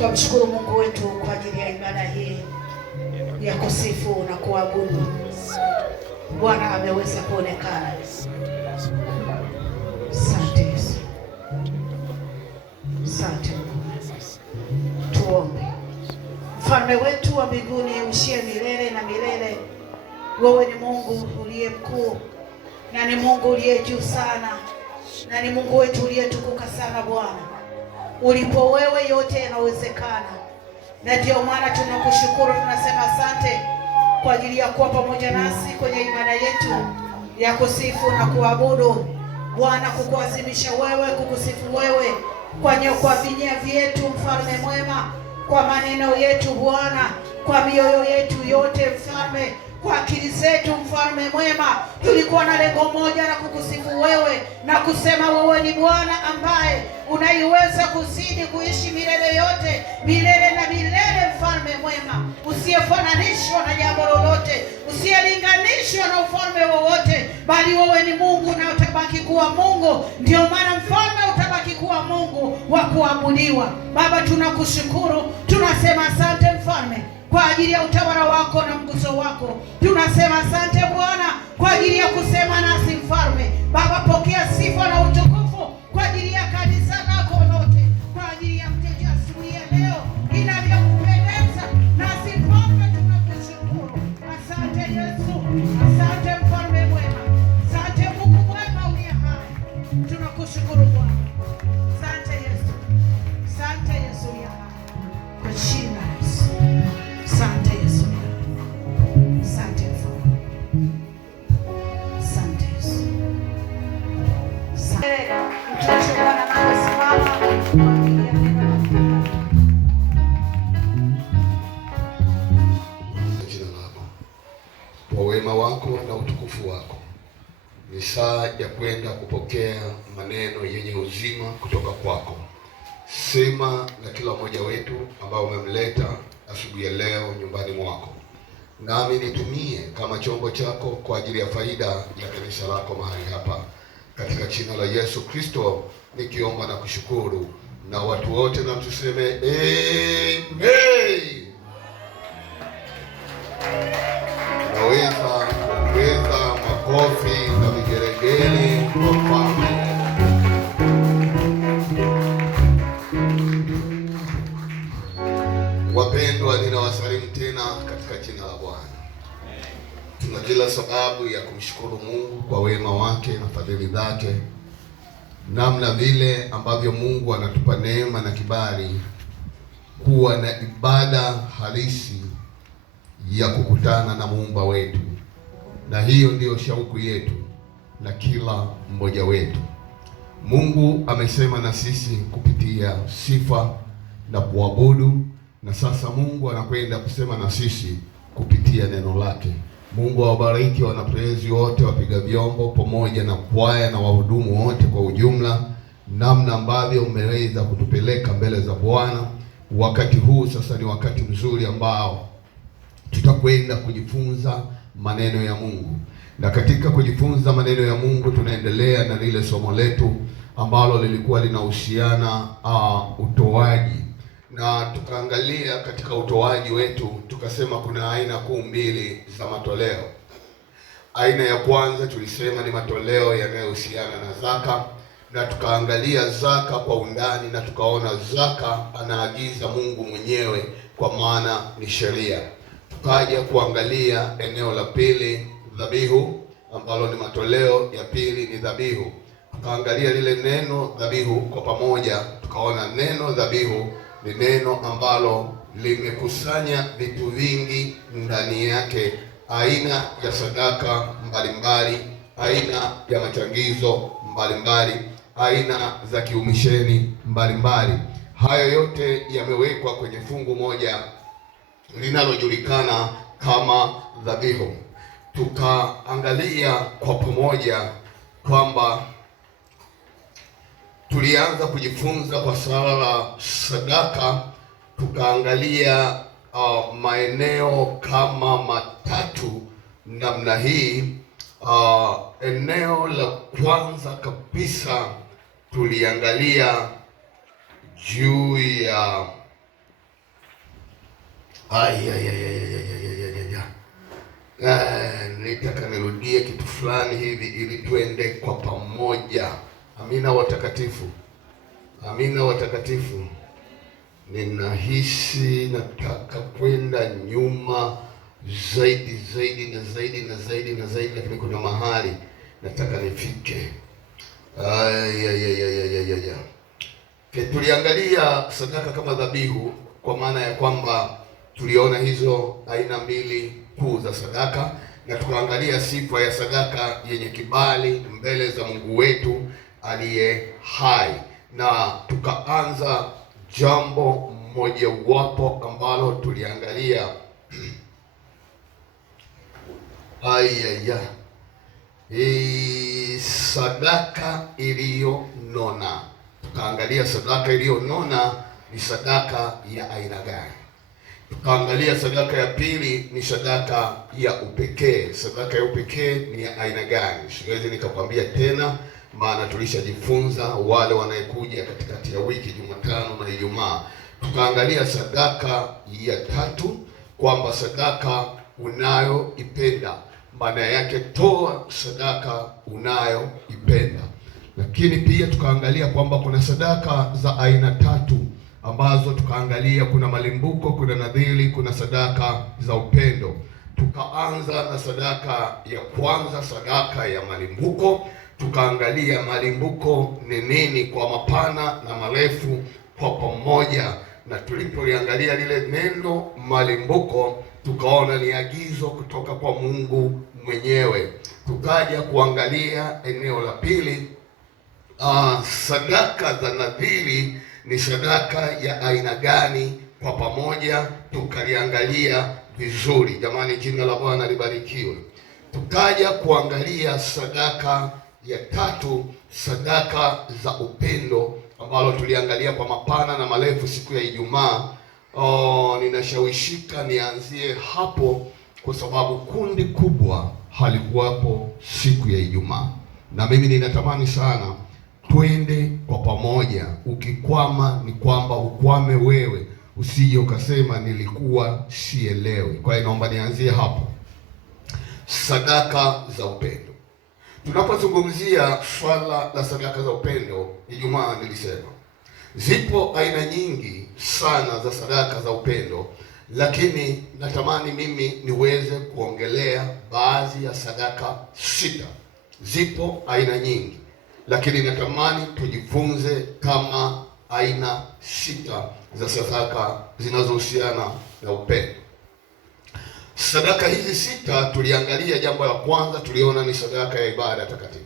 Tumshukuru Mungu wetu kwa ajili ya ibada hii ya kusifu na kuabudu. Bwana ameweza kuonekana. Asante Yesu. Asante. Tuombe. Mfalme wetu wa mbinguni, ushie milele na milele. Wewe ni Mungu uliye mkuu na ni Mungu uliye juu sana na ni Mungu wetu uliyetukuka sana Bwana. Ulipo wewe yote yanawezekana, na ndio maana tunakushukuru, tunasema asante kwa ajili ya kuwa pamoja nasi kwenye ibada yetu ya kusifu na kuabudu Bwana, kukuadhimisha wewe, kukusifu wewe kwa vinywa vyetu, mfalme mwema, kwa maneno yetu Bwana, kwa mioyo yetu yote mfalme, kwa akili zetu mfalme mwema. Tulikuwa na lengo moja la kukusifu wewe na kusema wewe ni Bwana ambaye unaiweza kuzidi kuishi milele yote, milele na milele, mfalme mwema, usiyefananishwa na jambo lolote, usiyelinganishwa na ufalme wowote, bali wewe ni Mungu na utabaki kuwa Mungu. Ndio maana mfalme utabaki kuwa Mungu wa kuabudiwa. Baba, tunakushukuru, tunasema asante mfalme kwa ajili ya utawala wako na mguso wako. Tunasema asante Bwana kwa ajili ya kusema nasi mfalme. Baba, pokea sifa na utukufu kwa ajili ya kanisa lako lote, kwa ajili ya mteja asubuhi ya leo inavyokupendeza. Nasi mfalme tunakushukuru. Asante Yesu, asante mfalme mwema, asante Mungu mwema uliye hai. Tunakushukuru Bwana. Asante Yesu, asante Yesu uliye hai, kwa jina la Yesu. Asante Yesu. Asante Mfalme. Asante Yesu. Asante. Mtumishi wa Bwana anasimama kwa ajili ya neno. Jina lako, kwa wema wako na utukufu wako, ni saa ya kwenda kupokea maneno yenye uzima kutoka kwako. Sema na kila mmoja wetu ambao umemleta asubuhi ya leo nyumbani mwako, nami nitumie kama chombo chako kwa ajili ya faida ya kanisa lako mahali hapa, katika jina la Yesu Kristo nikiomba na kushukuru, na watu wote na tuseme amen. Naweza kuongeza makofi na vigelegele kwa Bwana. Wapendwa, ninawasalimu tena katika jina la Bwana. Tuna kila sababu ya kumshukuru Mungu kwa wema wake na fadhili zake, namna vile ambavyo Mungu anatupa neema na kibali kuwa na ibada halisi ya kukutana na Muumba wetu, na hiyo ndiyo shauku yetu na kila mmoja wetu. Mungu amesema na sisi kupitia sifa na kuabudu, na sasa Mungu anakwenda kusema na sisi kupitia neno lake. Mungu awabariki wanaprezi wote, wapiga vyombo, pamoja na kwaya na wahudumu wote kwa ujumla, namna ambavyo mmeweza kutupeleka mbele za Bwana. Wakati huu sasa ni wakati mzuri ambao tutakwenda kujifunza maneno ya Mungu, na katika kujifunza maneno ya Mungu tunaendelea na lile somo letu ambalo lilikuwa linahusiana utoaji, na tukaangalia katika utoaji wetu tukasema kuna aina kuu mbili za matoleo. Aina ya kwanza tulisema ni matoleo yanayohusiana na zaka, na tukaangalia zaka kwa undani, na tukaona zaka anaagiza Mungu mwenyewe kwa maana ni sheria. Tukaja kuangalia eneo la pili, dhabihu, ambalo ni matoleo ya pili ni dhabihu. Tukaangalia lile neno dhabihu kwa pamoja, tukaona neno dhabihu ni neno ambalo limekusanya vitu vingi ndani yake, aina ya sadaka mbalimbali, aina ya machangizo mbalimbali, aina za kiumisheni mbalimbali. Hayo yote yamewekwa kwenye fungu moja linalojulikana kama dhabihu. Tukaangalia kwa pamoja kwamba tulianza kujifunza kwa swala la sadaka, tukaangalia maeneo kama matatu namna hii. Eneo la kwanza kabisa tuliangalia juu ya Nitaka nirudie kitu fulani hivi ili tuende kwa pamoja. Amina watakatifu, amina watakatifu. Ninahisi nataka kwenda nyuma zaidi zaidi na zaidi na zaidi na zaidi, lakini kuna mahali nataka nifike. Tuliangalia sadaka kama dhabihu, kwa maana ya kwamba tuliona hizo aina mbili kuu za sadaka, na tukaangalia sifa ya sadaka yenye kibali mbele za Mungu wetu aliye hai, na tukaanza jambo moja wapo ambalo tuliangalia sadaka iliyonona. Tukaangalia sadaka iliyonona ni sadaka ya aina gani. Tukaangalia sadaka ya pili ni sadaka ya upekee. Sadaka ya upekee ni ya aina gani? Siwezi nikakwambia tena, maana tulishajifunza wale wanayekuja katikati ya wiki, Jumatano na Ijumaa. Tukaangalia sadaka ya tatu, kwamba sadaka unayoipenda, maana yake toa sadaka unayoipenda. Lakini pia tukaangalia kwamba kuna sadaka za aina tatu ambazo tukaangalia, kuna malimbuko, kuna nadhiri, kuna sadaka za upendo. Tukaanza na sadaka ya kwanza, sadaka ya malimbuko. Tukaangalia malimbuko ni nini kwa mapana na marefu kwa pamoja, na tulipoliangalia lile neno malimbuko tukaona ni agizo kutoka kwa Mungu mwenyewe. Tukaja kuangalia eneo la pili, sadaka za nadhiri ni sadaka ya aina gani kwa pamoja, tukaliangalia vizuri. Jamani, jina la Bwana libarikiwe. Tukaja kuangalia sadaka ya tatu, sadaka za upendo, ambalo tuliangalia kwa mapana na marefu siku ya Ijumaa. Ninashawishika nianzie hapo kwa sababu kundi kubwa halikuwapo siku ya Ijumaa, na mimi ninatamani sana twende kwa pamoja. Ukikwama ni kwamba ukwame wewe, usije ukasema nilikuwa sielewi. Kwa hiyo naomba nianzie hapo, sadaka za upendo. Tunapozungumzia swala la sadaka za upendo, Ijumaa nilisema zipo aina nyingi sana za sadaka za upendo, lakini natamani mimi niweze kuongelea baadhi ya sadaka sita. Zipo aina nyingi, lakini natamani tujifunze kama aina sita za sadaka zinazohusiana na upendo. Sadaka hizi sita tuliangalia, jambo la kwanza tuliona ni sadaka ya ibada takatifu.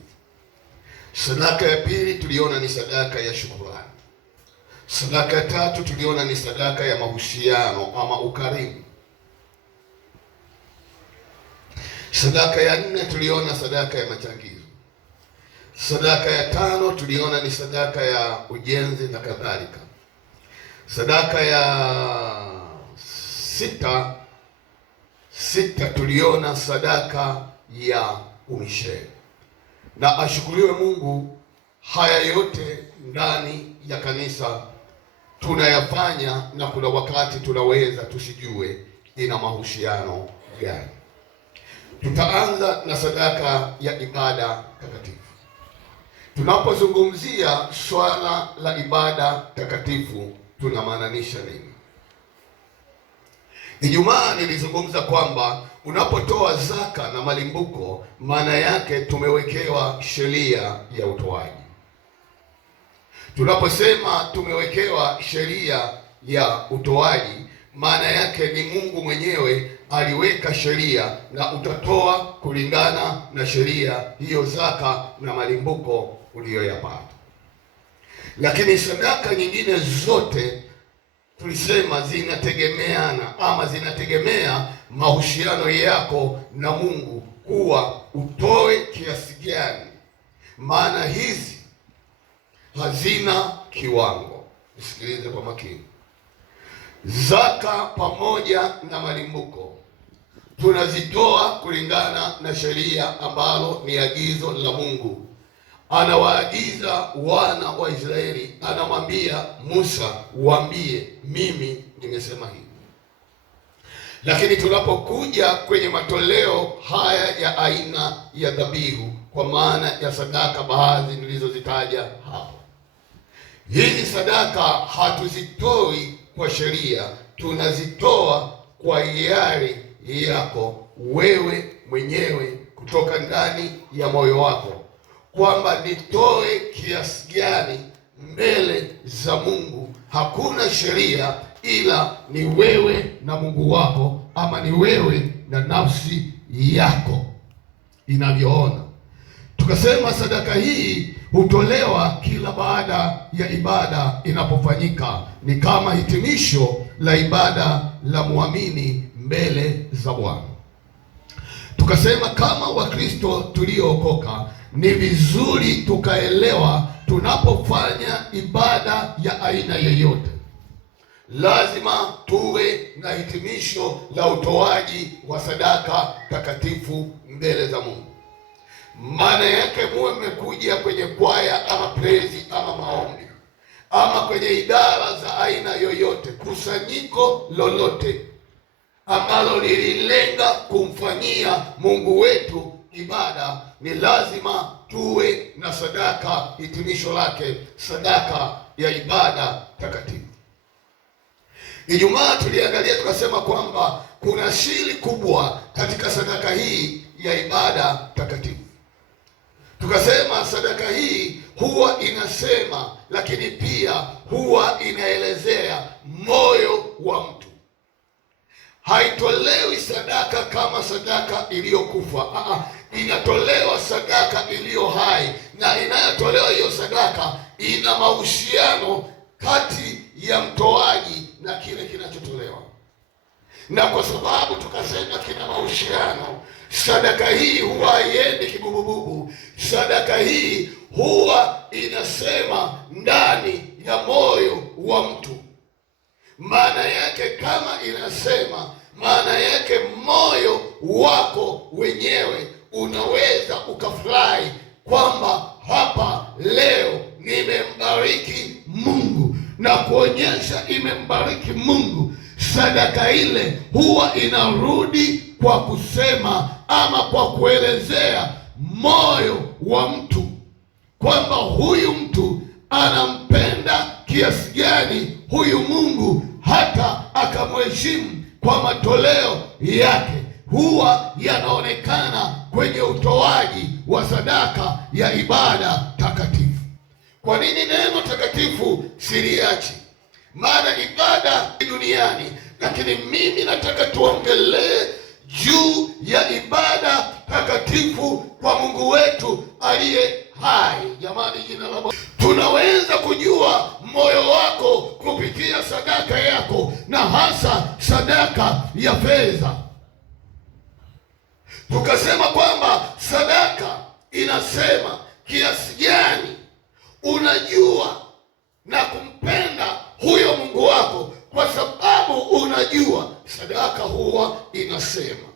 Sadaka ya pili tuliona ni sadaka ya shukrani. Sadaka ya tatu tuliona ni sadaka ya mahusiano ama ukarimu. Sadaka ya nne tuliona sadaka ya machangizo. Sadaka ya tano tuliona ni sadaka ya ujenzi na kadhalika. Sadaka ya sita tuliona sadaka ya umisheni. Na ashukuriwe Mungu, haya yote ndani ya kanisa tunayafanya, na kuna wakati tunaweza tusijue ina mahusiano gani. Tutaanza na sadaka ya ibada takatifu. Tunapozungumzia swala la ibada takatifu tunamaanisha nini? Ijumaa nilizungumza kwamba unapotoa zaka na malimbuko, maana yake tumewekewa sheria ya utoaji. Tunaposema tumewekewa sheria ya utoaji, maana yake ni Mungu mwenyewe aliweka sheria, na utatoa kulingana na sheria hiyo, zaka na malimbuko uliyoyapata. Lakini sadaka nyingine zote tulisema zinategemeana ama zinategemea mahusiano yako na Mungu, kuwa utoe kiasi gani. Maana hizi hazina kiwango. Nisikilize kwa makini. Zaka pamoja na malimbuko tunazitoa kulingana na sheria ambalo ni agizo la Mungu. Anawaagiza wana wa Israeli, anamwambia Musa, waambie mimi nimesema hivi. Lakini tunapokuja kwenye matoleo haya ya aina ya dhabihu, kwa maana ya sadaka baadhi nilizozitaja hapo, hizi sadaka hatuzitoi kwa sheria, tunazitoa kwa hiari yako wewe mwenyewe kutoka ndani ya moyo wako, kwamba nitoe kiasi gani mbele za Mungu. Hakuna sheria, ila ni wewe na Mungu wako, ama ni wewe na nafsi yako inavyoona. Tukasema sadaka hii hutolewa kila baada ya ibada inapofanyika, ni kama hitimisho la ibada la muamini mbele za Bwana. Tukasema kama Wakristo tuliookoka, ni vizuri tukaelewa, tunapofanya ibada ya aina yoyote lazima tuwe na hitimisho la utoaji wa sadaka takatifu mbele za Mungu. Maana yake muwe mmekuja kwenye kwaya ama praise ama maombi ama kwenye idara za aina yoyote, kusanyiko lolote ambalo lililenga kumfanyia Mungu wetu ibada, ni lazima tuwe na sadaka, hitimisho lake sadaka ya ibada takatifu. Ijumaa tuliangalia tukasema kwamba kuna siri kubwa katika sadaka hii ya ibada takatifu. Tukasema sadaka hii huwa inasema, lakini pia huwa inaelezea moyo wa mtu. Haitolewi sadaka kama sadaka iliyokufa. Inatolewa sadaka iliyo hai, na inayotolewa hiyo sadaka ina mahusiano kati ya mtoaji na kile kinachotolewa. Na kwa sababu tukasema kina mahusiano, sadaka hii huwa haiendi kibubububu. Sadaka hii huwa inasema ndani ya moyo wa mtu. Maana yake kama inasema, maana yake moyo wako wenyewe unaweza ukafurahi kwamba hapa leo nimembariki Mungu, na kuonyesha imembariki Mungu. Sadaka ile huwa inarudi kwa kusema ama kwa kuelezea moyo wa mtu, kwamba huyu mtu anampenda kiasi gani huyu Mungu hata akamheshimu kwa matoleo yake. Huwa yanaonekana kwenye utoaji wa sadaka ya ibada takatifu. Kwa nini neno takatifu siliachi? Maana ibada duniani, lakini mimi nataka tuongelee juu ya ibada takatifu kwa Mungu wetu aliye hai. Jamani, jina la Bwana. Tunaweza kujua moyo wako kupitia sadaka yako, na hasa sadaka ya fedha. Tukasema kwamba sadaka inasema kiasi gani unajua na kumpenda huyo Mungu wako, kwa sababu unajua sadaka huwa inasema.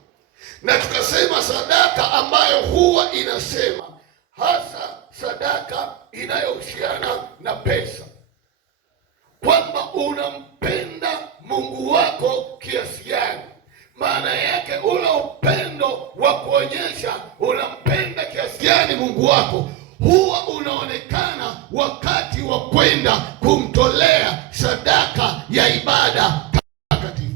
Na tukasema sadaka ambayo huwa inasema, hasa sadaka inayohusiana na pesa, kwamba unampenda Mungu wako kiasi gani. Maana yake ule upendo wa kuonyesha unampenda kiasi gani Mungu wako huwa unaonekana wakati wa kwenda kumtolea sadaka ya ibada takatifu.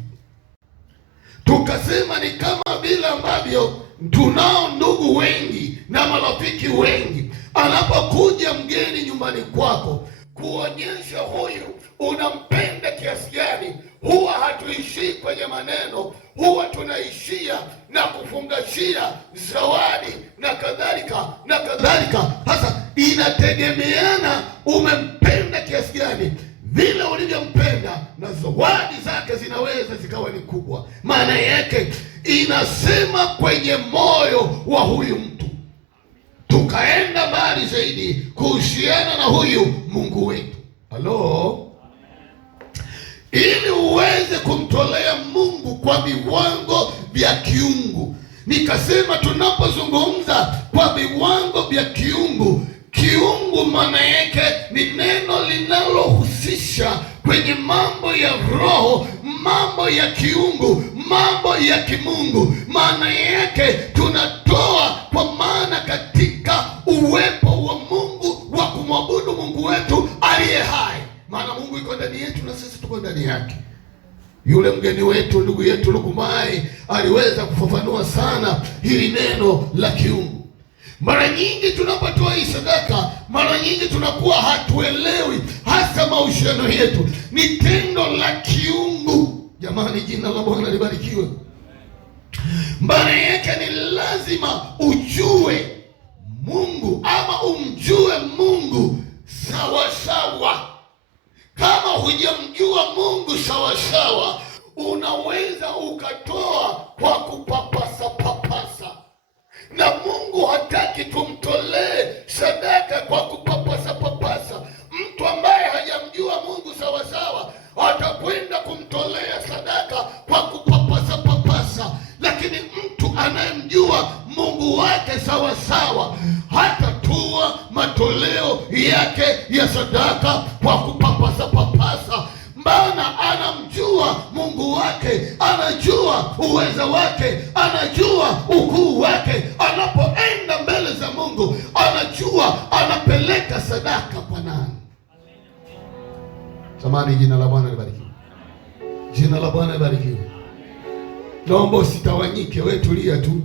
Tukasema ni kama vile ambavyo tunao ndugu wengi na marafiki wengi, anapokuja mgeni nyumbani kwako, kuonyesha huyu unampenda kiasi gani, huwa hatuishii kwenye maneno, huwa tunaishia na kufungashia zawadi na kadhalika na kadhalika. Sasa inategemeana umempenda kiasi gani. Vile ulivyompenda na zawadi zake zinaweza zikawa ni kubwa. Maana yake inasema kwenye moyo wa huyu mtu. Tukaenda mbali zaidi kuhusiana na huyu Mungu wetu. Halo? Ili uweze kumtolea Mungu kwa viwango vya kiungu. Nikasema tunapozungumza kwa viwango vya kiungu, kiungu maana yake ni neno linalohusisha kwenye mambo ya roho, mambo ya kiungu, mambo ya kimungu. Maana yake tunatoa kwa maana katika uwepo wa Mungu wa kumwabudu Mungu wetu aliye hai. Maana Mungu yuko ndani yetu na sisi tuko ndani yake. Yule mgeni wetu, ndugu yetu Lukumai, aliweza kufafanua sana hili neno la kiungu. Mara nyingi tunapotoa hii sadaka, mara nyingi tunakuwa hatuelewi hasa mahusiano yetu ni tendo la kiungu. Jamani, jina la Bwana libarikiwe. Maana yake ni lazima ujue Mungu ama umjue Mungu sawa sawa. Kama hujamjua Mungu sawa sawa, unaweza ukatoa kwa kupapasa papasa. Na Mungu hataki tumtolee sadaka kwa kupapasa papasa. Mtu ambaye hajamjua Mungu sawa sawa atakwenda kumtolea sadaka kwa kupapasa papasa. Lakini mtu anayemjua Mungu wake sawa sawa hatatoa matoleo yake ya sadaka kwa kupapasa papasa. Maana anamjua Mungu wake, anajua uweza wake, anajua ukuu wake. Anapoenda mbele za Mungu, anajua anapeleka sadaka kwa nani. Samahani, jina la Bwana libarikiwe. Jina la Bwana libarikiwe. Naomba usitawanyike, wewe tulia tu.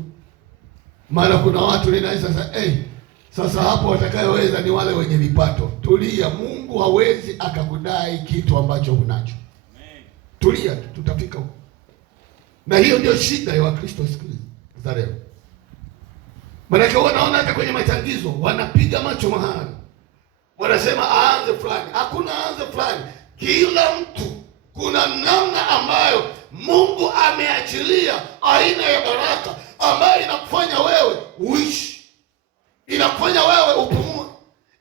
Maana kuna watu linaweza sasa hapo watakayoweza ni wale wenye vipato. Tulia, Mungu hawezi akakudai kitu ambacho unacho. Tulia tu, tutafika huko. Na hiyo ndio shida ya Wakristo siku hizi za leo. Maana wanaona hata kwenye machangizo wanapiga macho mahali. Wanasema aanze fulani. Hakuna aanze fulani. Kila mtu kuna namna ambayo Mungu ameachilia aina ya baraka ambayo inakufanya wewe uishi, inakufanya wewe upumue,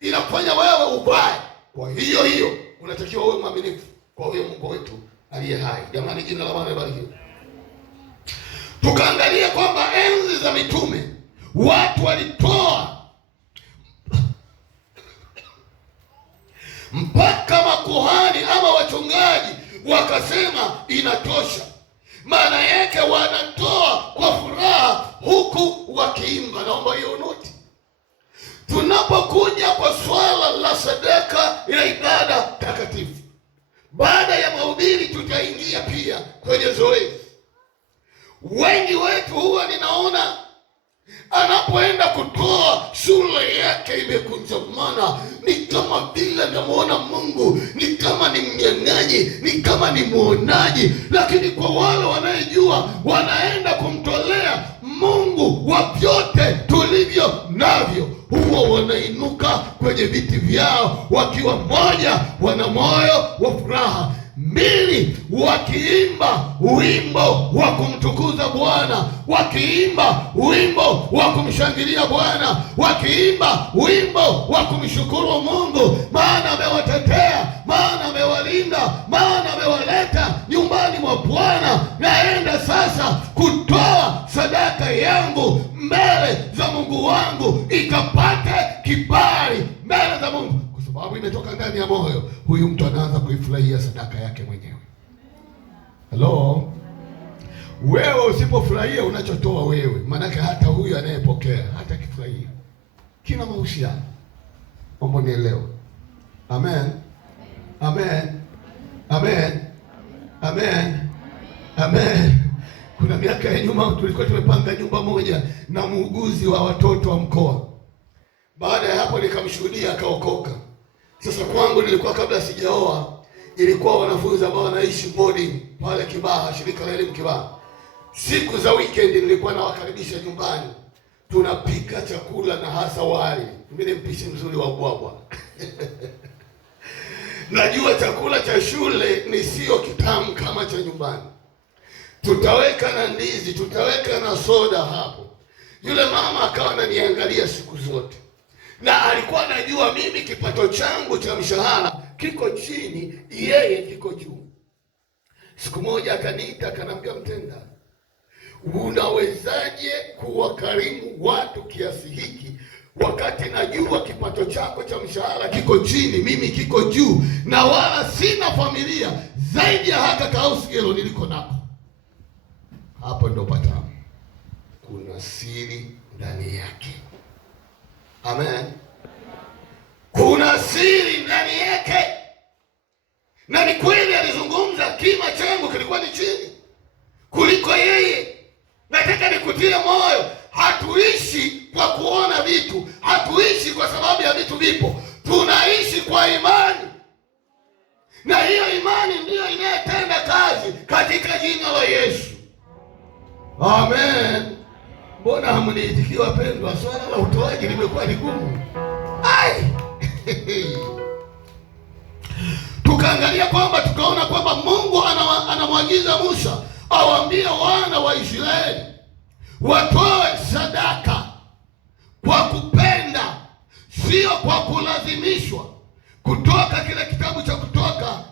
inakufanya wewe uvae. Kwa hiyo unatakiwa uwe mwaminifu kwa huyo Mungu wetu aliye hai. Jamani, jina la Bwana libarikiwe. Tukaangalia kwamba enzi za mitume watu walitoa mpaka makuhani ama wachungaji wakasema inatosha. Maana yake wanatoa kwa furaha huku wakiimba. Naomba hiyo noti. Tunapokuja kwa swala la sadaka ya ibada takatifu, baada ya mahubiri tutaingia pia kwenye zoezi. Wengi wetu huwa ninaona anapoenda kutoa shule yake imekunjamana, ni kama vile namuona Mungu, ni kama ni mnyang'anyi, ni kama ni muonaji. Lakini kwa wale wanayejua wanaenda kumtolea Mungu wa vyote tulivyo navyo, huwa wanainuka kwenye viti vyao wakiwa moja, wana moyo wa furaha; mbili, wakiimba wimbo wa kumtukuza Bwana, wakiimba wimbo wa kumshangilia Bwana, wakiimba wimbo wa kumshukuru Mungu, maana amewatetea, maana amewalinda, maana amewaleta nyumbani mwa Bwana. Naenda sasa kutoa sadaka yangu mbele za Mungu wangu ikapate kibali mbele za Mungu, kwa sababu imetoka ndani ya moyo. Huyu mtu anaanza kuifurahia sadaka yake mwenyewe. Hello? Wewe usipofurahia unachotoa wewe, maanake hata huyu anayepokea hata kifurahia. Kina mahusiano. Mambo nielewe. Amen. Amen. Amen. Amen. Amen. Kuna miaka ya nyuma tulikuwa tumepanga nyumba moja na muuguzi wa watoto wa mkoa. Baada ya hapo nikamshuhudia akaokoka. Sasa kwangu nilikuwa kabla sijaoa, ilikuwa wanafunzi ambao wanaishi boarding pale Kibaha, shirika la elimu Kibaha. Siku za weekend nilikuwa nawakaribisha nyumbani. Tunapika chakula na hasa wali. Mimi ni mpishi mzuri wa ubwabwa. Najua chakula cha shule ni sio kitamu kama cha nyumbani. Tutaweka na ndizi, tutaweka na soda hapo. Yule mama akawa ananiangalia siku zote. Na alikuwa anajua mimi kipato changu cha mshahara kiko chini, yeye kiko juu. Siku moja akaniita akanambia, Mtenda, unawezaje kuwakarimu watu kiasi hiki wakati najua kipato chako cha mshahara kiko chini, mimi kiko juu, na wala sina familia zaidi ya haka kausigelo niliko nako. Hapo ndo patamu kuna siri ndani yake. Amen. Kuna siri ndani yake. Na ni kweli alizungumza, kima changu kilikuwa ni chini kuliko yeye. Nataka nikutie moyo, hatuishi kwa kuona vitu, hatuishi kwa sababu ya vitu vipo, tunaishi kwa imani, na hiyo imani ndiyo inayotenda kazi katika jina la Yesu. Amen. Mbona hamniitikii wapendwa? Swala la utoaji limekuwa gumu. Tukaangalia kwamba tukaona kwamba Mungu anamwagiza Musa awaambie wana wa Israeli watoe sadaka kwa kupenda, sio kwa kulazimishwa. Kutoka kile kitabu cha Kutoka,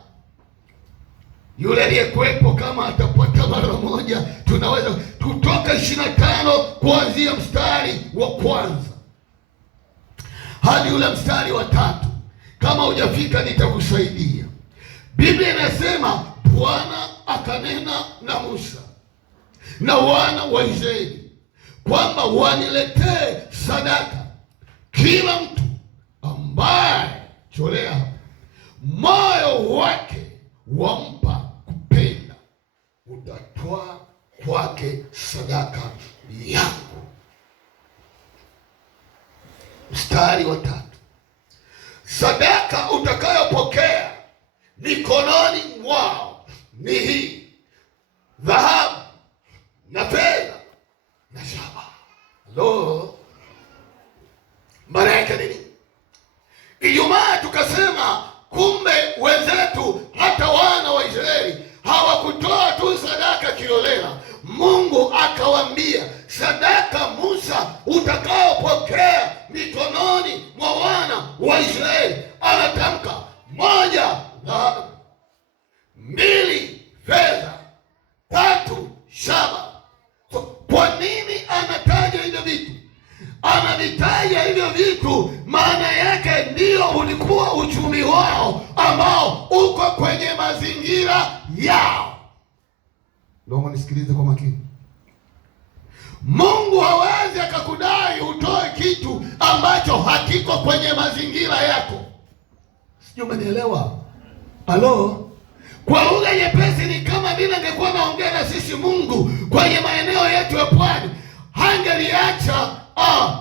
yule aliyekuwepo kama atapata mara moja, tunaweza Kutoka 25 kuanzia mstari wa kwanza hadi ule mstari wa 3. Kama hujafika nitakusaidia. Biblia inasema Bwana akanena na Musa na wana wa Israeli kwamba waniletee sadaka, kila mtu ambaye cholea moyo wake wampa kupenda, utatoa kwake sadaka yangu. Mstari wa 3, sadaka utakayopokea mikononi mwao ni hii: dhahabu na fedha na shaba. Maana yake nini? Ijumaa tukasema kumbe wenzetu hata wana wa Israeli hawakutoa tu sadaka kiolela. Mungu akawaambia, sadaka Musa utakayopokea mikononi mwa wana wa Israeli, anatamka 1, dhahabu; 2, fedha; 3, shaba. Kwa nini anataja hivyo vitu? Anavitaja hivyo vitu, maana yake ndio ulikuwa uchumi wao ambao uko kwenye mazingira yao. Naomba nisikilize kwa makini. Mungu hawezi akakudai utoe kitu ambacho hakiko kwenye mazingira yako. Sijui umenielewa? Halo? Kwa lugha nyepesi ni kama vile angekuwa naongea na sisi Mungu kwenye maeneo yetu ya pwani, hangeliacha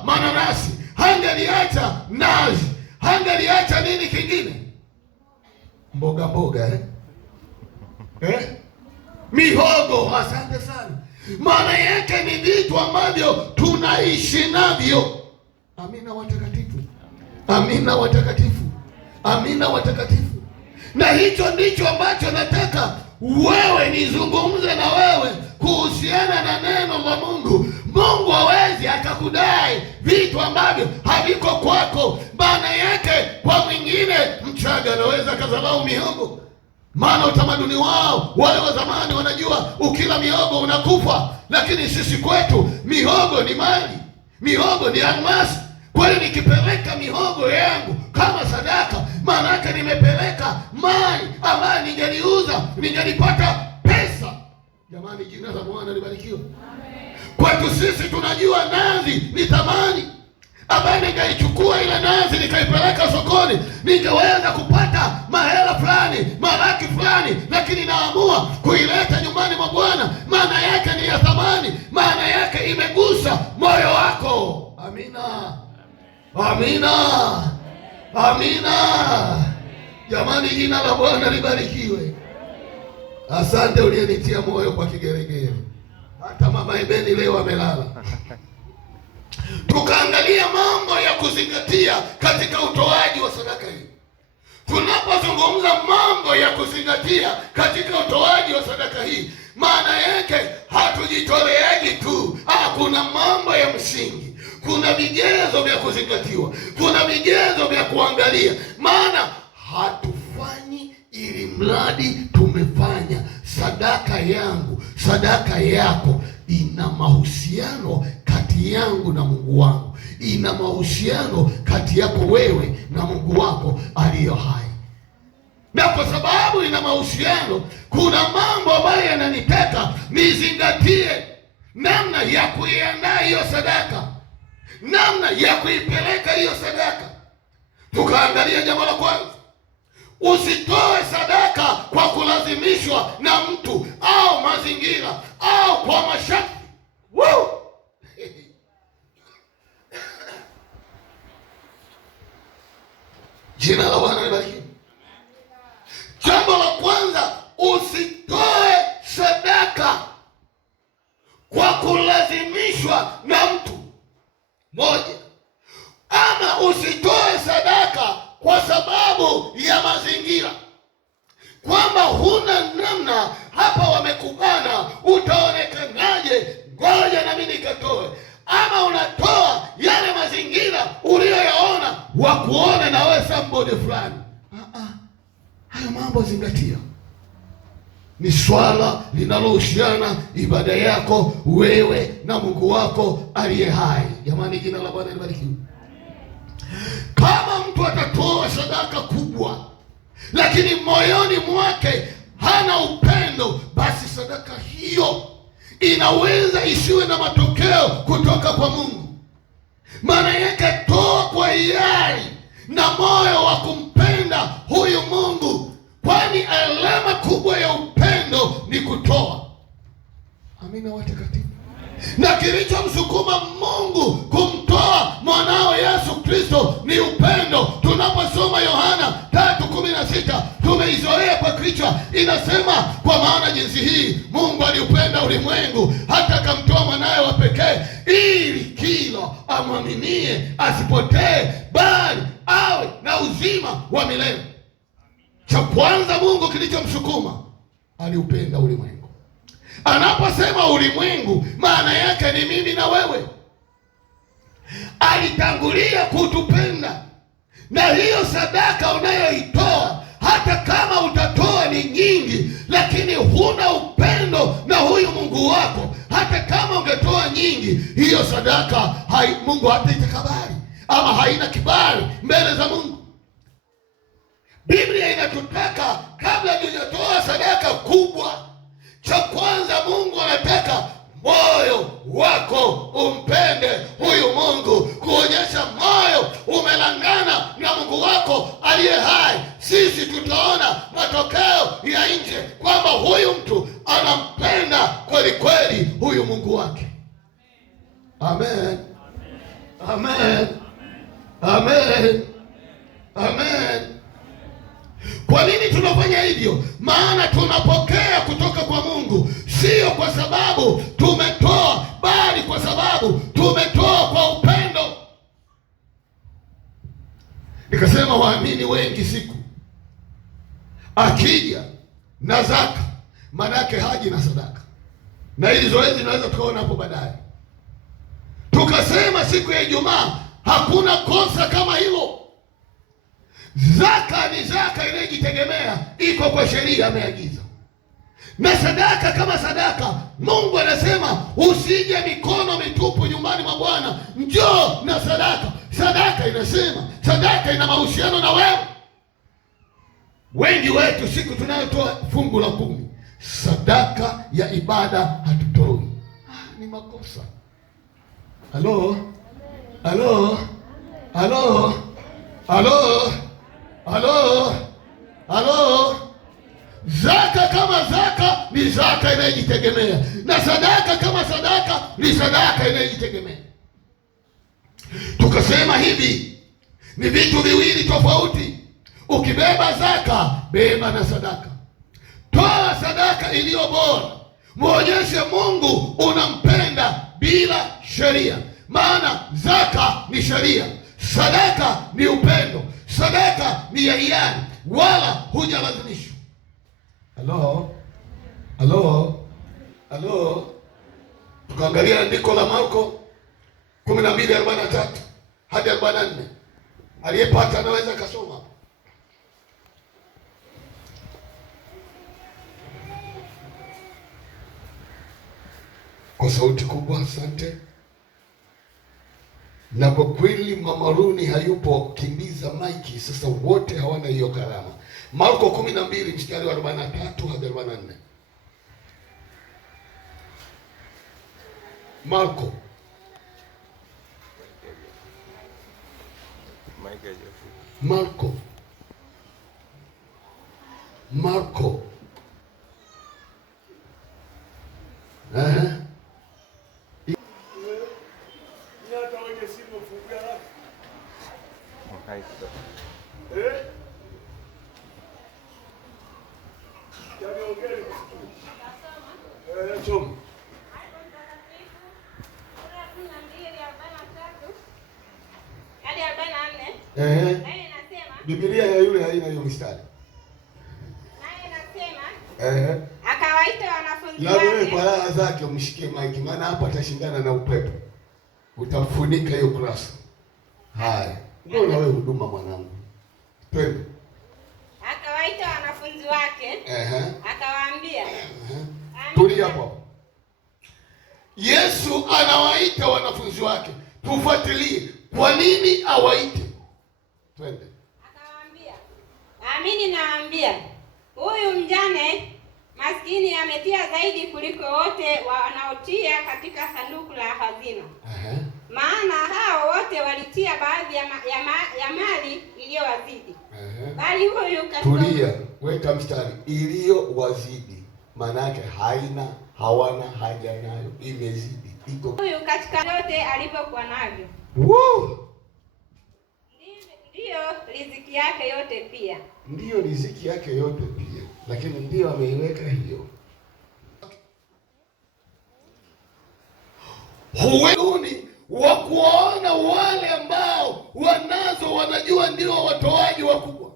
mananasi, hangeliacha nazi, hangeliacha nini kingine? Mboga mihogo. Asante sana. Maana yake ni vitu ambavyo tunaishi navyo. Amina watakatifu, amina watakatifu, amina watakatifu. Na hicho ndicho ambacho nataka wewe nizungumze na wewe kuhusiana na neno la Mungu. Mungu hawezi akakudai vitu ambavyo haviko kwako. Maana yake kwa mwingine Mchaga anaweza akadharau mihogo, maana utamaduni wao wale wa zamani wanajua ukila mihogo unakufa. Lakini sisi kwetu mihogo ni mali, mihogo ni almasi. Kwa hiyo nikipeleka mihogo yangu kama sadaka, maana yake nimepeleka mali ambayo ningeliuza, ningelipata pesa. Jamani, jina la Bwana libarikiwe. Amen. Kwetu sisi tunajua nazi ni thamani, ambayo ningeichukua ile nazi nikaipeleka sokoni, ningeweza kupata mahela fulani, malaki fulani, lakini naamua kuileta nyumbani mwa Bwana. Maana yake ni ya thamani, maana yake imegusa moyo wako. Amina, amina, amina. Jamani, jina la Bwana libarikiwe. Asante uliyenitia moyo kwa kigeregere. Hata mama Ibeni leo amelala. Tukaangalia mambo ya kuzingatia katika utoaji wa sadaka hii. Tunapozungumza mambo ya kuzingatia katika utoaji wa sadaka hii, maana yake hatujitoleaji tu. Kuna mambo ya msingi, kuna vigezo vya kuzingatiwa, kuna vigezo vya kuangalia. Maana hatufanyi ili mradi tumefanya. Sadaka yangu, sadaka yako ina mahusiano kati kati yangu na Mungu wangu, ina mahusiano kati yako wewe na Mungu wako aliyo hai. Na kwa sababu ina mahusiano, kuna mambo ambayo yananitaka nizingatie namna ya kuiandaa hiyo sadaka, namna ya kuipeleka hiyo sadaka. Tukaangalia jambo la kwanza, usitoe sadaka kwa kulazimishwa na mtu au mazingira au kwa masharti. Jina la Bwana libarikiwe. Jambo la kwanza, usitoe sadaka kwa kulazimishwa na mtu moja, ama usitoe sadaka kwa sababu ya mazingira, kwamba huna namna, hapa wamekubana, utaonekanaje, ngoja na mimi nikatoe. Ama unatoa yale mazingira uliyoyaona wakuone na wewe somebody fulani. Hayo mambo zingatia. Ni swala linalohusiana ibada yako wewe na Mungu wako aliye hai. Jamani, jina la Bwana libarikiwe. Kama mtu atatoa sadaka kubwa lakini moyoni mwake hana upendo, basi sadaka hiyo inaweza isiwe na matokeo kutoka kwa Mungu. Maana yake, toa kwa hiari na moyo wa kumpenda huyu Mungu, kwani alama kubwa ya upendo ni kutoa. Amina watakatifu. Na kilichomsukuma Mungu kumtoa mwanao Yesu Kristo ni upendo. Tunaposoma Yohana 3:16 tumeizoea kwa kichwa, inasema, kwa maana jinsi hii Mungu aliupenda ulimwengu hata akamtoa mwanawe wa pekee, ili kila amwaminie asipotee, bali awe na uzima wa milele. Cha kwanza Mungu kilichomsukuma, aliupenda ulimwengu. Anaposema ulimwengu, maana yake ni mimi na wewe. Alitangulia kutupenda, na hiyo sadaka unayoitoa, hata kama utatoa ni nyingi, lakini huna upendo na huyu Mungu wako, hata kama ungetoa nyingi, hiyo sadaka Mungu hataitakabali, ama haina kibali mbele za Mungu. Biblia inatutaka kabla hujatoa sadaka kubwa, cha kwanza Mungu anataka moyo wako umpende huyu Mungu, kuonyesha moyo umelangana na Mungu wako aliye hai. Sisi tutaona matokeo ya nje kwamba huyu mtu anampenda kweli kweli huyu Mungu wake. Amen, amen, amen, amen. Kwa nini tunafanya hivyo? Maana tunapokea kutoka kwa Mungu, sio kwa sababu tumetoa, bali kwa sababu tumetoa kwa upendo. Nikasema waamini wengi siku akija na zaka, manake haji na sadaka, na hili zoezi tunaweza tukaona hapo baadaye. Tukasema siku ya Ijumaa hakuna kosa kama hilo. Zaka ni zaka inayojitegemea, iko kwa sheria, ameagiza. Na sadaka kama sadaka, Mungu anasema usije mikono mitupu nyumbani mwa Bwana, njoo na sadaka. Sadaka inasema, sadaka ina mahusiano na wewe. Wengi wetu siku tunayotoa fungu la 10, sadaka ya ibada hatutoi. Ni makosa. Halo, halo, halo, halo, halo, halo. Zaka kama zaka ni zaka inayojitegemea, na sadaka kama sadaka ni sadaka inayojitegemea. Tukasema hivi ni vitu viwili tofauti. Ukibeba zaka, beba na sadaka. Toa sadaka iliyo bora, muonyeshe Mungu unampenda bila sheria, maana zaka ni sheria, sadaka ni upendo, sadaka ni ya hiari, wala hujalazimishwa. Halo, halo, halo. Tukaangalia andiko la Marko 12:43 hadi 44. Aliyepata anaweza kasoma kwa sauti kubwa. Asante. Na kwa kweli Mama Runi hayupo kimbiza maiki, sasa wote hawana hiyo karama. Marko 12 mstari wa 43 hadi 44. Marko Biblia ya yule haina hiyo mistari. Naye nasema akawaita wanafunzi wake. Wewe kwa raha zake umshikie maiki, maana hapo atashindana na upepo. Utafunika hiyo kurasa. Haya. Ndio na wewe huduma mwanangu. Twende. Akawaita wanafunzi wake. Akawaambia. Tulia hapo. Yesu anawaita wanafunzi wake. Tufuatilie. Kwa nini awaite? Twende. Akawaambia, amini nawaambia, huyu mjane maskini ametia zaidi kuliko wote wanaotia katika sanduku la hazina. Maana hao wote walitia baadhi ya mali iliyowazidi. Bali huyu katika... Tulia, weka mstari. Iliyowazidi. Maana yake hawana haja nayo, imezidi. Iko. Huyu katika yote alipokuwa navyo. Ndiyo riziki yake yote pia. Ndiyo riziki yake yote pia. Lakini ndiyo ameiweka hiyo. Huweni wa kuona wale ambao wanazo, wanajua ndio watoaji wakubwa.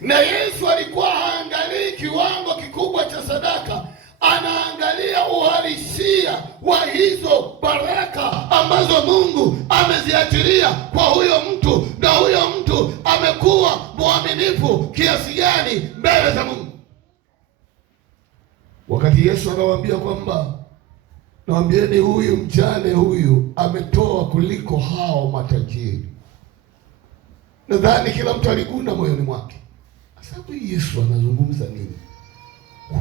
Na Yesu alikuwa haangalii kiwango kikubwa cha sadaka, anaangalia uhalisia wa hizo baraka ambazo Mungu ameziachilia kwa huyo mtu, na huyo mtu amekuwa mwaminifu kiasi gani mbele za Mungu. Wakati Yesu anawaambia kwamba nawaambieni, huyu mjane huyu ametoa kuliko hao matajiri, nadhani kila mtu aliguna moyoni mwake. Sababu Yesu anazungumza nini?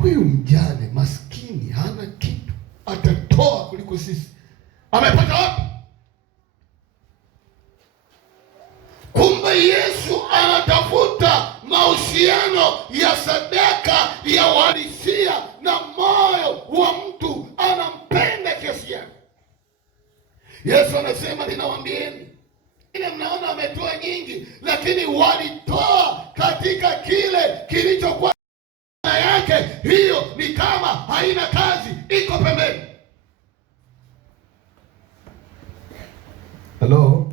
Huyu mjane maskini hana kitu, atatoa kuliko sisi. Amepata wapi? Kumbe Yesu anatafuta mahusiano ya sadaka ya uhalisia na moyo wa mtu anampenda kiasi gani. Yesu anasema, ninawaambieni, ile mnaona ametoa nyingi, lakini walitoa katika kile kilichokuwa yake. Hiyo ni kama haina kazi, iko pembeni. Hello?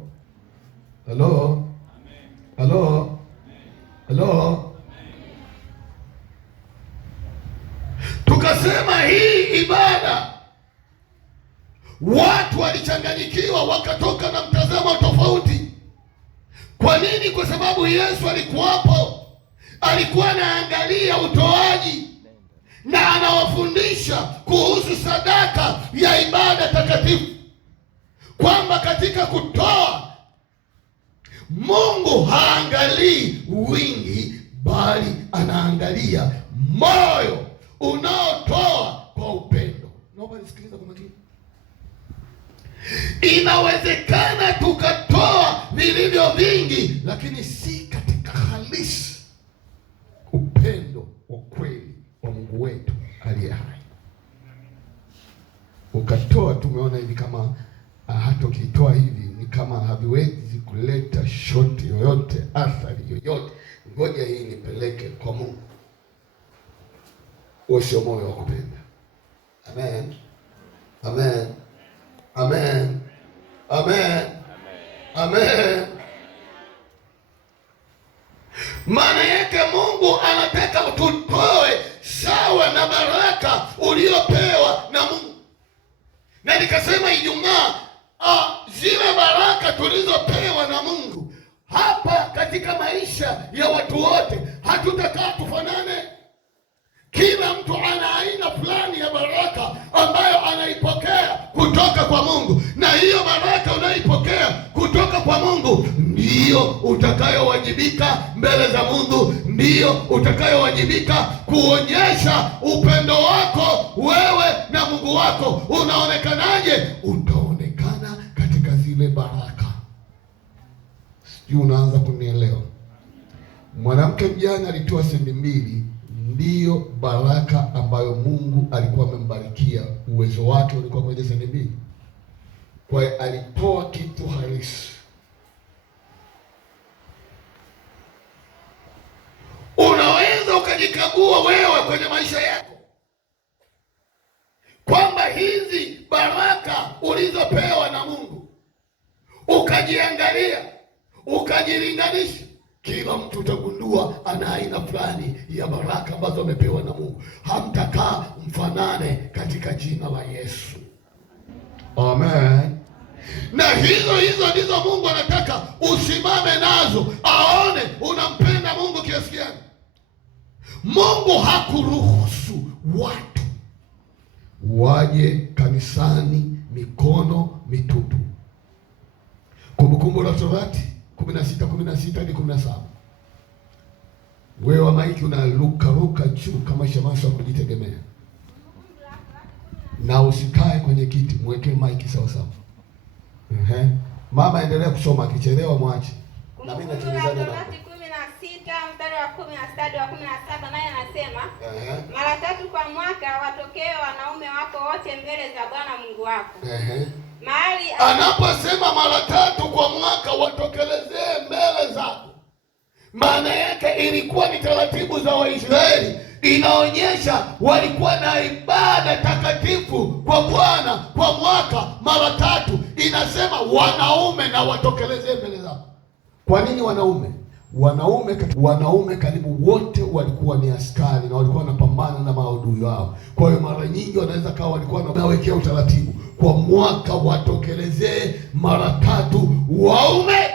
Tukasema hii ibada watu walichanganyikiwa, wakatoka na mtazamo tofauti. Kwa nini? Kwa sababu Yesu alikuwapo, alikuwa anaangalia utoaji na anawafundisha kuhusu sadaka ya ibada takatifu, kwamba katika kutoa Mungu haangalii wingi, bali anaangalia moyo unaotoa kwa upendo. Naomba nisikilize kwa makini. Inawezekana tukatoa vilivyo vingi, lakini si katika halisi upendo wa kweli wa Mungu wetu aliye hai. Ukatoa, tumeona hivi kama hata ukitoa hivi ni kama haviwezi kuleta shoti yoyote, athari yoyote. Ngoja hii nipeleke kwa Mungu. Osho moyo wa kupenda. Amen. Amen. Amen. Amen. Amen. Maana yake Mungu anataka tutoe sawa na baraka uliopewa na Mungu. Na nikasema Ijumaa, zile baraka tulizopewa na Mungu hapa katika maisha ya watu wote, hatutakaa tufanane. Kila mtu ana aina fulani ya baraka ambayo anaipokea kutoka kwa Mungu. Mungu ndiyo utakayowajibika mbele za Mungu, ndiyo utakayowajibika kuonyesha upendo wako wewe na Mungu wako. Unaonekanaje? Utaonekana katika zile baraka. Sijui unaanza kunielewa? Mwanamke mjane alitoa senti 2, ndiyo baraka ambayo Mungu alikuwa amembarikia. Uwezo wake ulikuwa kwenye senti 2. Kwa hiyo alitoa kitu halisi. Unaweza ukajikagua wewe kwenye maisha yako kwamba hizi baraka ulizopewa na Mungu, ukajiangalia, ukajilinganisha. Kila mtu utagundua ana aina fulani ya baraka ambazo amepewa na Mungu. Hamtakaa mfanane katika jina la Yesu. Amen. Na hizo ndizo Mungu anataka usimame nazo, aone unampenda Mungu kiasi gani. Mungu hakuruhusu watu waje kanisani mikono mitupu. Kumbukumbu la Torati 16:16 hadi 17. Wewe wa maiki unaruka juu kama shemasi wa kujitegemea. Na usikae kwenye kiti, mweke maiki sawa sawa. Mama endelea kusoma, akichelewa mwache. Na mimi natumizana na Torati 16 mstari wa 16 wa 17, naye anasema mara 3 kwa mwaka watokee wanaume wako wote mbele za Bwana Mungu wako. Mahali anaposema mara 3 kwa mwaka watokelezee mbele zako, maana yake ilikuwa ni taratibu za Waisraeli. Inaonyesha walikuwa na ibada takatifu kwa Bwana kwa mwaka mara 3. Inasema wanaume na watokelezee mbele zako. Kwa nini wanaume? Wanaume karibu wote walikuwa ni askari na walikuwa wanapambana na maadui wao. Kwa hiyo mara nyingi wanaweza kawa walikuwa wanawekea utaratibu kwa mwaka watokelezee mara 3 waume.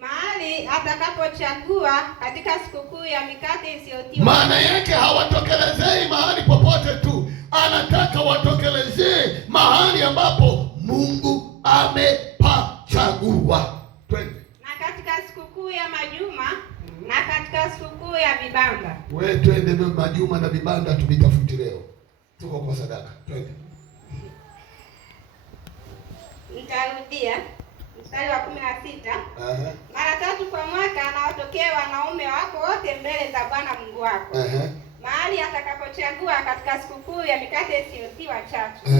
Mahali atakapochagua katika sikukuu ya mikate isiyotiwa. Maana yake hawatokelezei mahali popote tu, anataka watokelezee mahali ambapo Mungu amepachagua. Twende. Na katika sikukuu ya majuma na katika sikukuu ya vibanda. Wewe twende majuma na vibanda tuvitafuti leo. Tuko kwa sadaka. Twende. Nitarudia mstari wa 16. Mara 3 kwa mwaka na watokee wanaume wako wote mbele za Bwana Mungu wako. Mahali atakapochagua katika sikukuu ya mikate isiyotiwa chachu.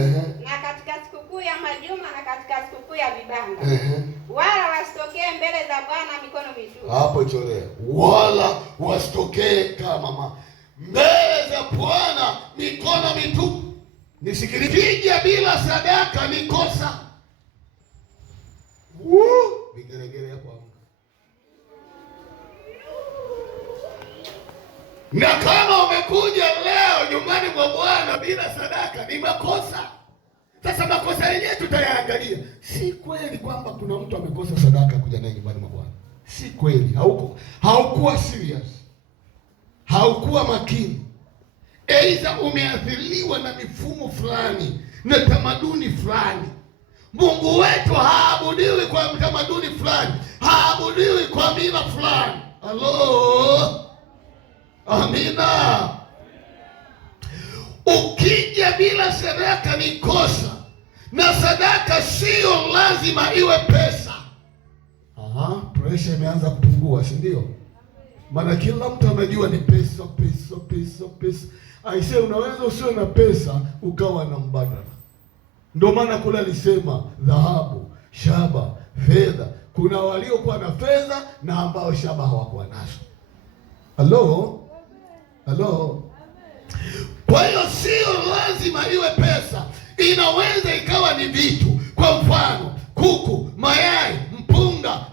Na katika sikukuu ya majuma na katika sikukuu ya vibanda. Wala wasitokee mbele za Bwana mikono mitupu. Hapo chole. Wala wasitokee kama mbele za Bwana mikono mitupu. Nisikilize, bila sadaka ni kosa. Vigeregere hapo. Na kama umekuja leo nyumbani mwa Bwana bila sadaka ni makosa. Sasa makosa yenyewe tutayaangalia. Si kweli kwamba kuna mtu amekosa sadaka kuja naye nyumbani mwa Bwana. Si kweli. Haukuwa serious. Haukuwa makini. Aidha umeathiriwa na mifumo fulani na tamaduni fulani. Mungu wetu haabudiwi kwa tamaduni fulani, haabudiwi kwa mila fulani. Halo. Amina. Ukija bila sadaka ni kosa, na sadaka sio lazima iwe pesa. Pressure imeanza kupungua, si ndio? Maana kila mtu anajua ni pesa. Aisee, unaweza usiwe na pesa ukawa na mbadala. Ndio maana kule alisema dhahabu, shaba, fedha. Kuna waliokuwa na fedha na ambao shaba hawakuwa nazo. Halo. Kwa hiyo sio lazima iwe pesa. Inaweza ikawa ni vitu. Kwa mfano, kuku, mayai, mpunga,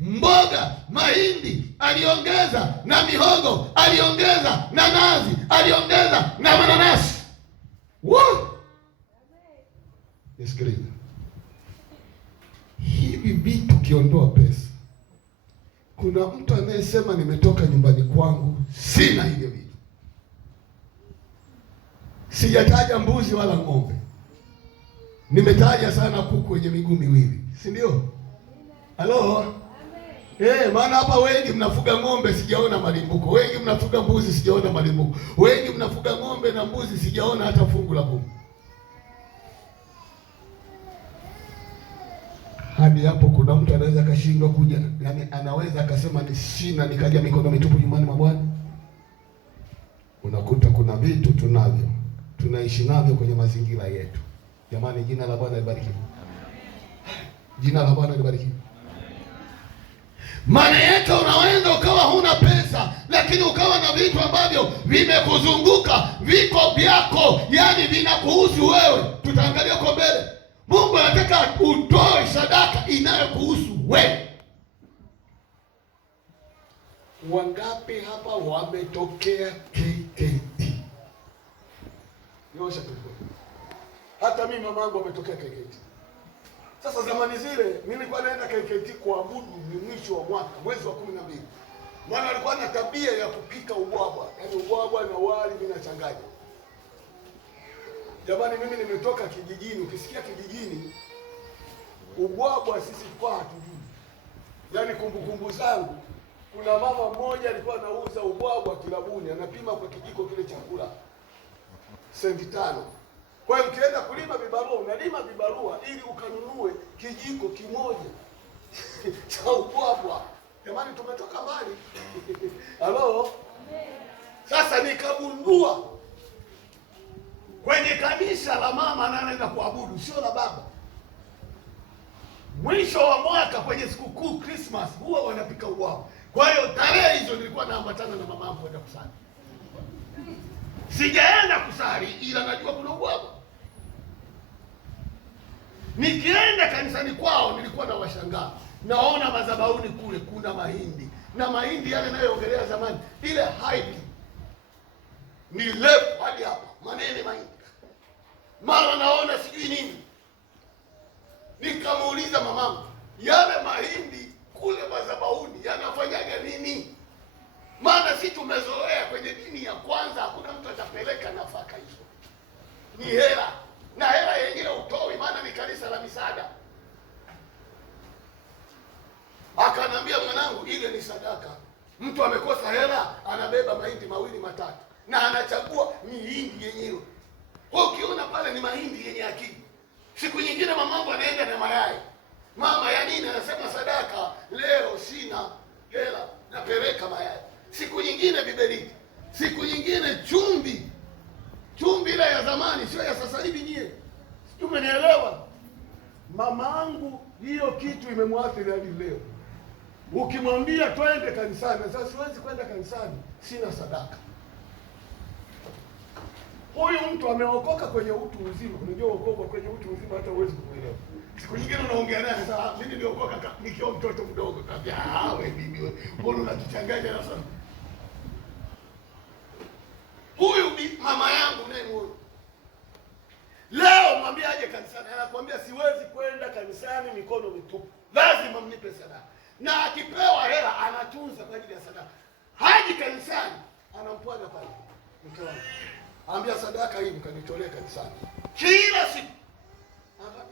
mboga, mahindi, aliongeza na mihogo, aliongeza na nazi, aliongeza na mananasi. Nisikilize. Hivi vitu kiondoa pesa. Kuna mtu anayesema nimetoka nyumbani kwangu sina hivyo vitu. Sijataja mbuzi wala ng'ombe. Nimetaja sana kuku wenye miguu miwili, si ndio? Halo? Maana hapa wengi mnafuga ng'ombe, sijaona malimbuko. Wengi mnafuga mbuzi, sijaona malimbuko. Wengi mnafuga ng'ombe na mbuzi, sijaona hata fungu la kumi. Hadi hapo kuna mtu anaweza akashindwa kuja, yaani anaweza akasema ni sina nikaja mikono mitupu nyumbani mwa Bwana. Unakuta kuna vitu tunavyo, tunaishi navyo kwenye mazingira yetu. Jamani, jina la Bwana libarikiwe. Jina la Bwana libarikiwe. Maana yake unaweza ukawa huna pesa, lakini ukawa na vitu ambavyo vimekuzunguka, viko vyako, yani vinakuhusu wewe. Tutaangalia kwa mbele. Mungu anataka utoe sadaka inayokuhusu wewe. Wangapi hapa wametokea KKT? Nyosha tu. Hata mimi mama yangu ametokea KKT. Sasa zamani zile mimi nilikuwa naenda KKT kuabudu, ni mwisho wa mwaka, mwezi wa 12. Maana alikuwa na tabia ya kupika ubwabwa, yaani ubwabwa na wali vinachanganya. Jamani, mimi nimetoka kijijini. Ukisikia kijijini, ubwabwa sisi kwa hatujui. Yaani kumbukumbu zangu, kuna mama mmoja alikuwa anauza ubwabwa kilabuni, anapima kwa kijiko kile chakula senti 5. Kwa hiyo ukienda kulima vibarua, unalima vibarua ili ukanunue kijiko kimoja cha ubwabwa. Jamani, tumetoka mbali. Halo? Sasa nikagundua kwenye kanisa la mama na anaenda kuabudu, sio la baba. Mwisho wa mwaka kwenye sikukuu Christmas huwa wanapika ubwabwa. Kwa hiyo tarehe hizo nilikuwa naambatana na mama yangu kwenda kusali. Sijaenda kusali ila najua kuna ubwabwa. Nikienda kanisani kwao nilikuwa na washangaa. Naona madhabahuni kule kuna mahindi. Na mahindi yale nayoongelea zamani, ile hype ni lefu hadi hapa, manene mahindi. Mara naona sijui nini. Nikamuuliza mamangu, yale mahindi kule madhabahuni yanafanyaga nini? Maana si tumezoea kwenye dini ya kwanza hakuna mtu atapeleka nafaka hizo. Ni hela. Na hela yenyewe utoi, maana ni kanisa la misaada. Akanambia, mwanangu, ile ni sadaka. Mtu amekosa hela, anabeba mahindi 2 matatu. Na anachagua mahindi yenyewe. Kwa ukiona pale ni mahindi yenye akili. Siku nyingine mamangu anaenda na mayai. Mama ya nini? Anasema sadaka, leo sina hela, napeleka mayai. Siku nyingine biberiti. Siku nyingine chumvi. Chumvi ile ya zamani, sio ya sasa hivi nyie. Sijui umenielewa? Mamangu hiyo kitu imemwathiri hadi leo. Ukimwambia twende kanisani, sasa siwezi kwenda kanisani, sina sadaka. Huyu mtu ameokoka kwenye utu uzima. Unajua wokovu kwenye utu uzima hata huwezi kuelewa. Siku nyingine unaongea naye sasa, mimi niliokoka nikiwa mtoto mdogo. Kaambia, wewe bibi wewe, mbona unatuchanganya na sana? Huyu mama yangu naye huyu. Leo mwambie aje kanisani, anakuambia siwezi kwenda kanisani mikono mitupu. Lazima mnipe sadaka. Na akipewa hela anatunza kwa ajili ya sadaka. Haji kanisani, anampwaga pale. Mke wangu, ambia sadaka hii mkanitolee kanisani. Kila siku.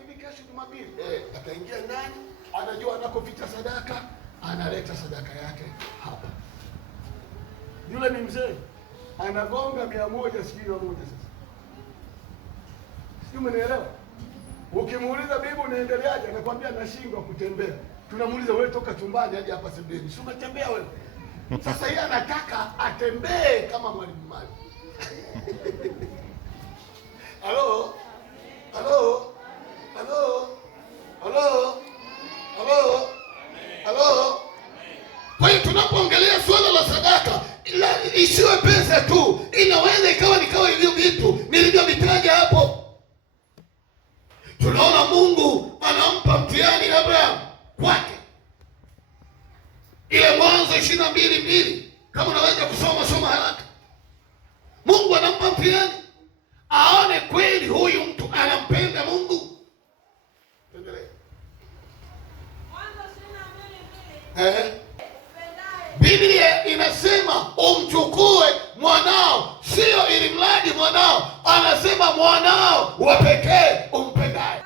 Hivi kesho Jumapili, ataingia ndani, anajua anakopita sadaka, analeta sadaka yake hapa. Yule ni mzee. Anagonga 161 sasa. Sio, umeelewa? Ukimuuliza bibi unaendeleaje, anakuambia nashindwa kutembea. Tunamuuliza wewe toka chumbani hadi hapa sebuleni. Si umetembea wewe? Sasa yeye anataka atembee kama mwalimu Mali. Halo? Halo? Halo? Halo? Halo? Halo? Kwa hiyo tunapoongelea swala la sadaka, isiwe pesa tu, inaweza ikawa hivyo vitu nilivyovitaja hapo. Tunaona Mungu anampa mtihani Abraham kwake. Ile Mwanzo 22:2, kama unaweza kusoma soma haraka. Mungu anampa mtihani aone kweli huyu mtu anampenda Mungu. Endelea. Mwanzo 22:2. Biblia inasema umchukue mwanao, sio ili mradi mwanao, anasema mwanao wa pekee umpendaye.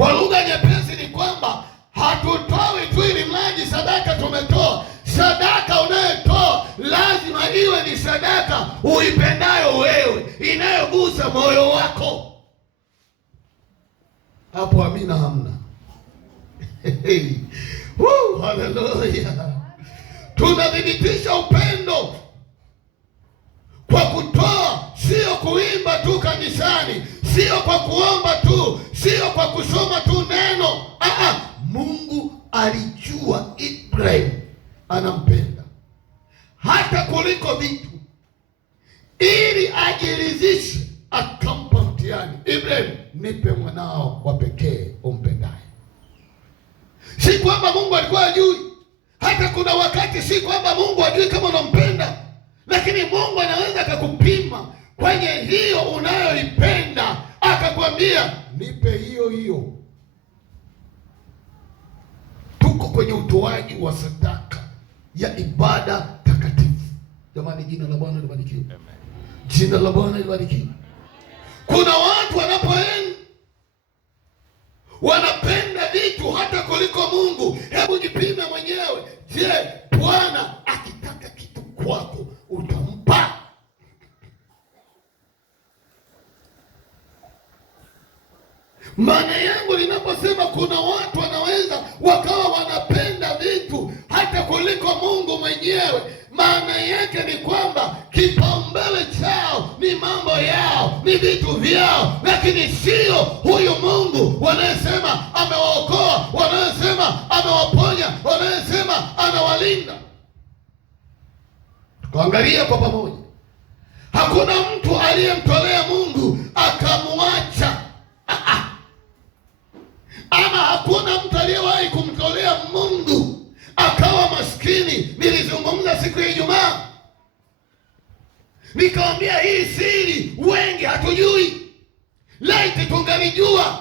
Kwa lugha nyepesi ni kwamba hatutoi tu ili mradi sadaka tumetoa. Sadaka unayotoa lazima iwe ni sadaka uipendayo wewe, inayogusa moyo wako. Hapo amina hamna? Haleluya! Tunadhibitisha upendo kwa kutoa, sio kuimba tu kanisani, sio kwa kuomba tu, sio kwa kusoma tu neno. Mungu alijua Ibrahim anampenda hata kuliko vitu, ili ajiridhishe, akampa mtihani. Ibrahim, nipe mwanao wa pekee umpendaye. Si kwamba Mungu alikuwa ajui. Hata kuna wakati si kwamba Mungu ajui kama unampenda, lakini Mungu anaweza akakupima kwenye hiyo unayoipenda, akakwambia nipe hiyo hiyo. Tuko kwenye utoaji wa sadaka ya ibada takatifu. Jamani, jina la Bwana libarikiwe. Jina la Bwana libarikiwe. Kuna watu wanapoenda wanapenda vitu hata kuliko Mungu. Hebu jipime mwenyewe. Je, Bwana akitaka kitu kwako utampa? Maana yangu ninaposema kuna watu wanaweza wakawa wanapenda vitu hata kuliko Mungu mwenyewe, maana yake ni kwamba kipaumbele chao ni mambo yao, ni vitu vyao, lakini sio huyu Mungu wanayesema amewaokoa, wanayesema amewaponya, wanayesema anawalinda. Tukaangalia kwa pamoja, hakuna mtu aliyemtolea Mungu akamwacha. Ama hakuna mtu aliyewahi kumtolea Mungu akawa maskini. Nilizungumza siku ya Ijumaa, nikamwambia hii siri wengi hatujui. Laiti tungalijua,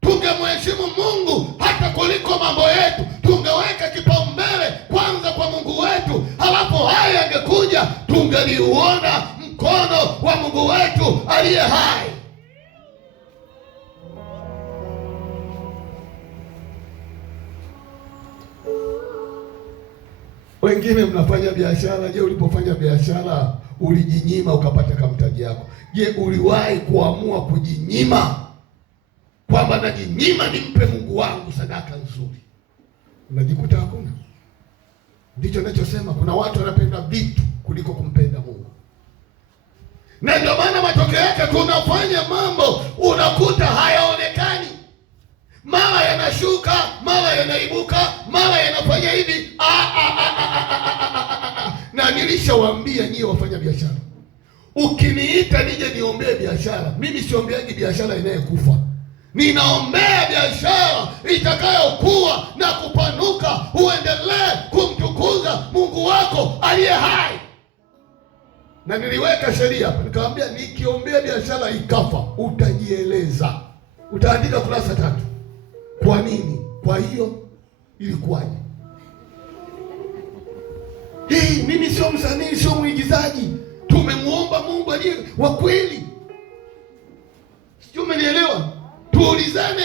tungemheshimu Mungu hata kuliko mambo yetu. Tungeweka kipaumbele kwanza kwa Mungu wetu, halafu haya yangekuja, tungeliuona mkono wa Mungu wetu aliye hai. Wengine mnafanya biashara. Je, ulipofanya biashara ulijinyima ukapata kamtaji yako? Je, uliwahi kuamua kujinyima kwamba najinyima nimpe Mungu wangu sadaka nzuri? Unajikuta hakuna. Ndicho ninachosema, kuna watu wanapenda vitu kuliko kumpenda Mungu, na ndio maana matokeo yake tunafanya mambo unakuta hayaonekani. Mara yanashuka, mara yanaibuka, mara yanafanya hivi. Na nilishawaambia nyie wafanya biashara, ukiniita nije niombee biashara, mimi siombeaji biashara inayekufa. Ninaombea biashara itakayokuwa na kupanuka, uendelee kumtukuza Mungu wako aliye hai. Na niliweka sheria hapa, nikamwambia nikiombea biashara ikafa, utajieleza, utaandika kurasa 3. Kwa nini? Kwa hiyo ilikuwaje? Mimi sio msanii, sio mwigizaji. Tumemuomba Mungu aliye wa kweli. Sio, umenielewa? Tuulizane.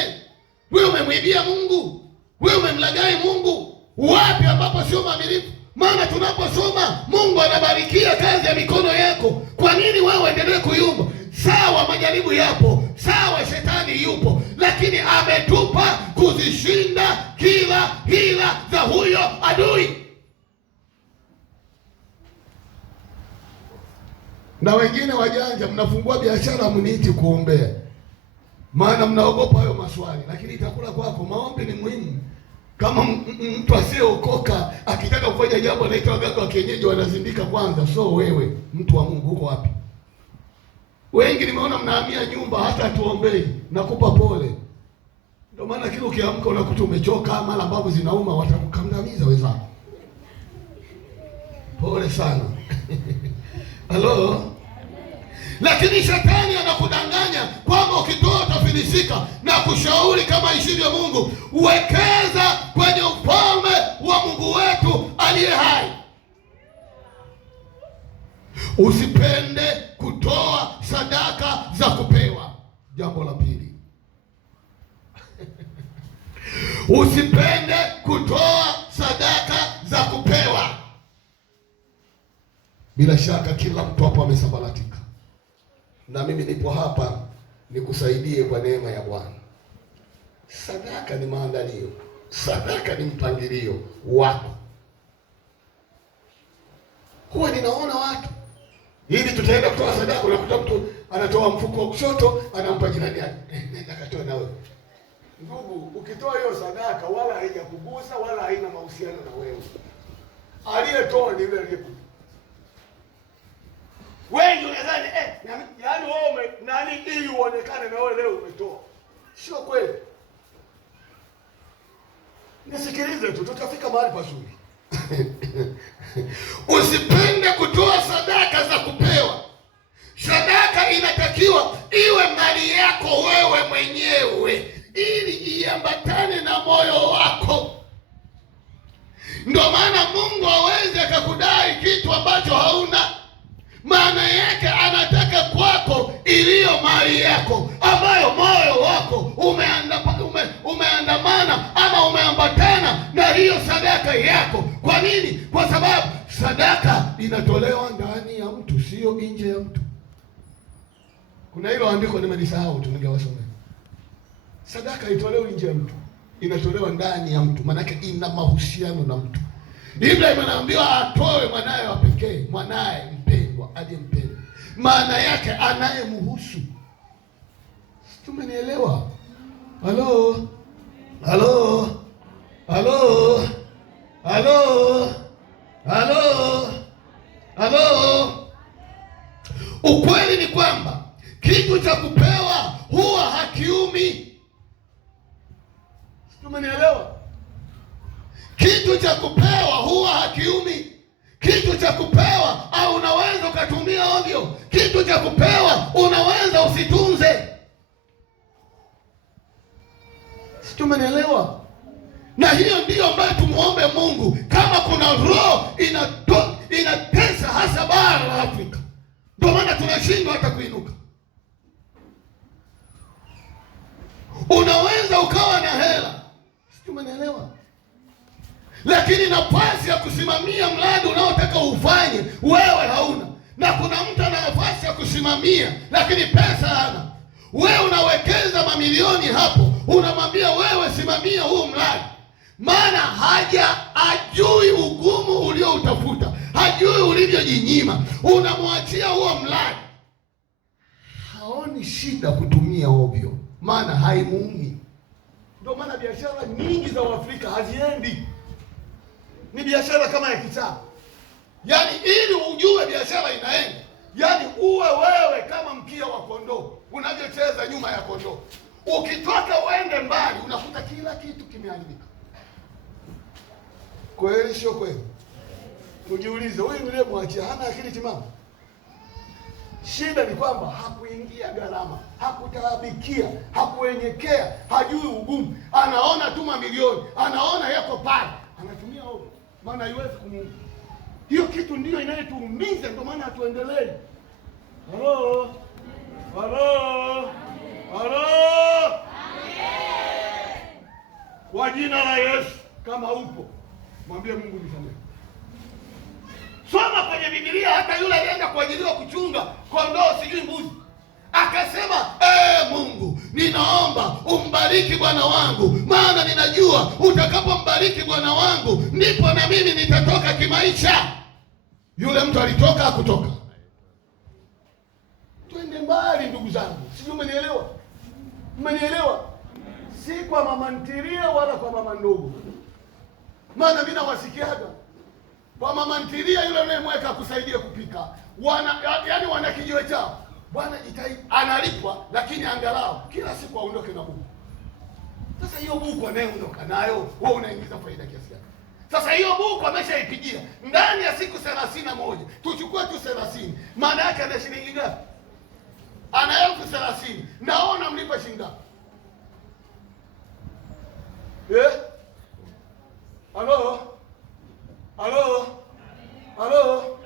Wewe umemwibia Mungu? Wewe umemlagai Mungu? Wapi ambapo sio mwaminifu? Maana tunaposoma Mungu anabarikia kazi ya mikono yako. Kwa nini wewe uendelee kuyumba? Sawa, majaribu yapo, sawa, shetani yupo, lakini ametupa kuzishinda kila hila za huyo adui. Na wengine wajanja, mnafungua biashara mniiti kuombea, maana mnaogopa hayo maswali, lakini itakula kwako. Maombi ni muhimu. Kama mtu asiyeokoka akitaka kufanya jambo anaitwa waganga wa kienyeji, wanazindika kwanza. So wewe mtu wa Mungu uko wapi? Wengi nimeona mnahamia nyumba hata tuombei. Nakupa pole. Ndio maana kile ukiamka unakuta umechoka, mara mbavu zinauma, watakukandamiza wenzako. Pole sana. Halo? Lakini shetani anakudanganya kwamba ukitoa utafilisika, na kushauri kama ishivyo Mungu, uwekeza kwenye ufalme wa Mungu wetu aliye hai. Usipende kutoa sadaka za kupewa. Jambo la pili, Usipende kutoa sadaka za kupewa. Bila shaka kila mtu hapo amesambaratika, na mimi nipo hapa nikusaidie kwa neema ya Bwana. Sadaka ni maandalio, sadaka ni mpangilio wako. Huwa ninaona watu hivi, tutaenda kutoa sadaka, unakuta mtu anatoa mfuko wa kushoto anampa jirani yake, nenda katoa na wewe. Ndugu, ukitoa hiyo sadaka wala haijakugusa wala haina mahusiano na wewe. Aliyetoa ni yule aliyekupa. Wengi unadhani yaani wewe nani ili uonekane na wewe leo umetoa. Sio kweli. Nisikilize tu, tutafika mahali pazuri. Usipende kutoa sadaka za kupewa. Sadaka inatakiwa iwe mali yako wewe mwenyewe, ili iambatane na moyo wako. Ndio maana Mungu hawezi akakudai kitu ambacho hauna. Maana yake anataka kwako iliyo mali yako, ambayo moyo wako umeandamana ama umeambatana na hiyo sadaka yako. Kwa nini? Kwa sababu sadaka inatolewa ndani ya mtu, sio nje ya mtu. Kuna hilo andiko nimelisahau tu, ningewasomea. Sadaka itolewe nje ya mtu, inatolewa ndani ya mtu, maana yake ina mahusiano na mtu. Ibrahim anaambiwa atoe mwanae wa pekee, mwanae mpendwa aliyempenda, maana yake anayemhusu. Tumenielewa? Halo, halo, halo, halo, halo, halo. Ukweli ni kwamba kitu cha kupewa huwa hakiumi. Tumenielewa? Kitu cha kupewa huwa hakiumi. Kitu cha kupewa au unaweza ukatumia ovyo. Kitu cha kupewa unaweza usitunze. Tumenielewa? Na hiyo ndiyo ambayo tumuombe Mungu. Kama kuna roho inatesa hasa bara la Afrika, ndio maana tunashindwa hata kuinuka. Unaweza ukawa na hela, tumenielewa, lakini nafasi ya kusimamia mradi unaotaka ufanye wewe hauna. Na kuna mtu ana nafasi ya kusimamia lakini pesa hana. Wewe unawekeza mamilioni hapo, unamwambia wewe simamia huu mradi, maana hajui ugumu ulioutafuta, hajui ulivyojinyima. Unamwachia huo mradi, haoni shida kutumia ovyo, maana haimuumi. Ndio maana biashara nyingi za Afrika haziendi. Ni biashara kama ya kichaa. Yaani ili ujue biashara inaenda, yaani uwe wewe kama mkia wa kondoo unavyocheza nyuma ya kondoo. Ukitoka uende mbali unakuta kila kitu kimeharibika. Kweli sio kweli? Ujiulize, huyu niliyemwachia hana akili timamu? Shida ni kwamba hakuingia gharama, hakutaabikia, hakuenyekea, hajui ugumu. Anaona tu mamilioni, anaona yako pale, anatumia ovyo, maana haiwezi kumudu. Hiyo kitu ndiyo inayetuumiza, ndio maana hatuendelee. Halo? Halo? Halo? Kwa jina la Yesu, kama upo, mwambie Mungu nisamehe. Soma kwenye Biblia, hata yule alienda kuajiriwa kuchunga kondoo sijui mbuzi, akasema Mungu, ninaomba umbariki bwana wangu, maana ninajua utakapombariki bwana wangu ndipo na mimi nitatoka kimaisha. Yule mtu alitoka, hakutoka. Twende mbali ndugu zangu, sijui umenielewa? Umenielewa? Si kwa mama ntilia wala kwa mama ndogo, maana mimi nawasikiaga kwa mama ntilia yule unayemweka kusaidia kupika, yaani wana kijiwe chao. Bwana analipwa, lakini angalau kila siku aondoke na buku. Sasa hiyo buku anayeondoka nayo, wewe unaingiza faida kiasi gani? Sasa hiyo buku ameshaipigia ndani ya siku 31. Tuchukue tu 30. Maana yake ana shilingi ngapi? Ana 30,000. Naona mlipa shilingi ngapi? Halo? Halo? Halo?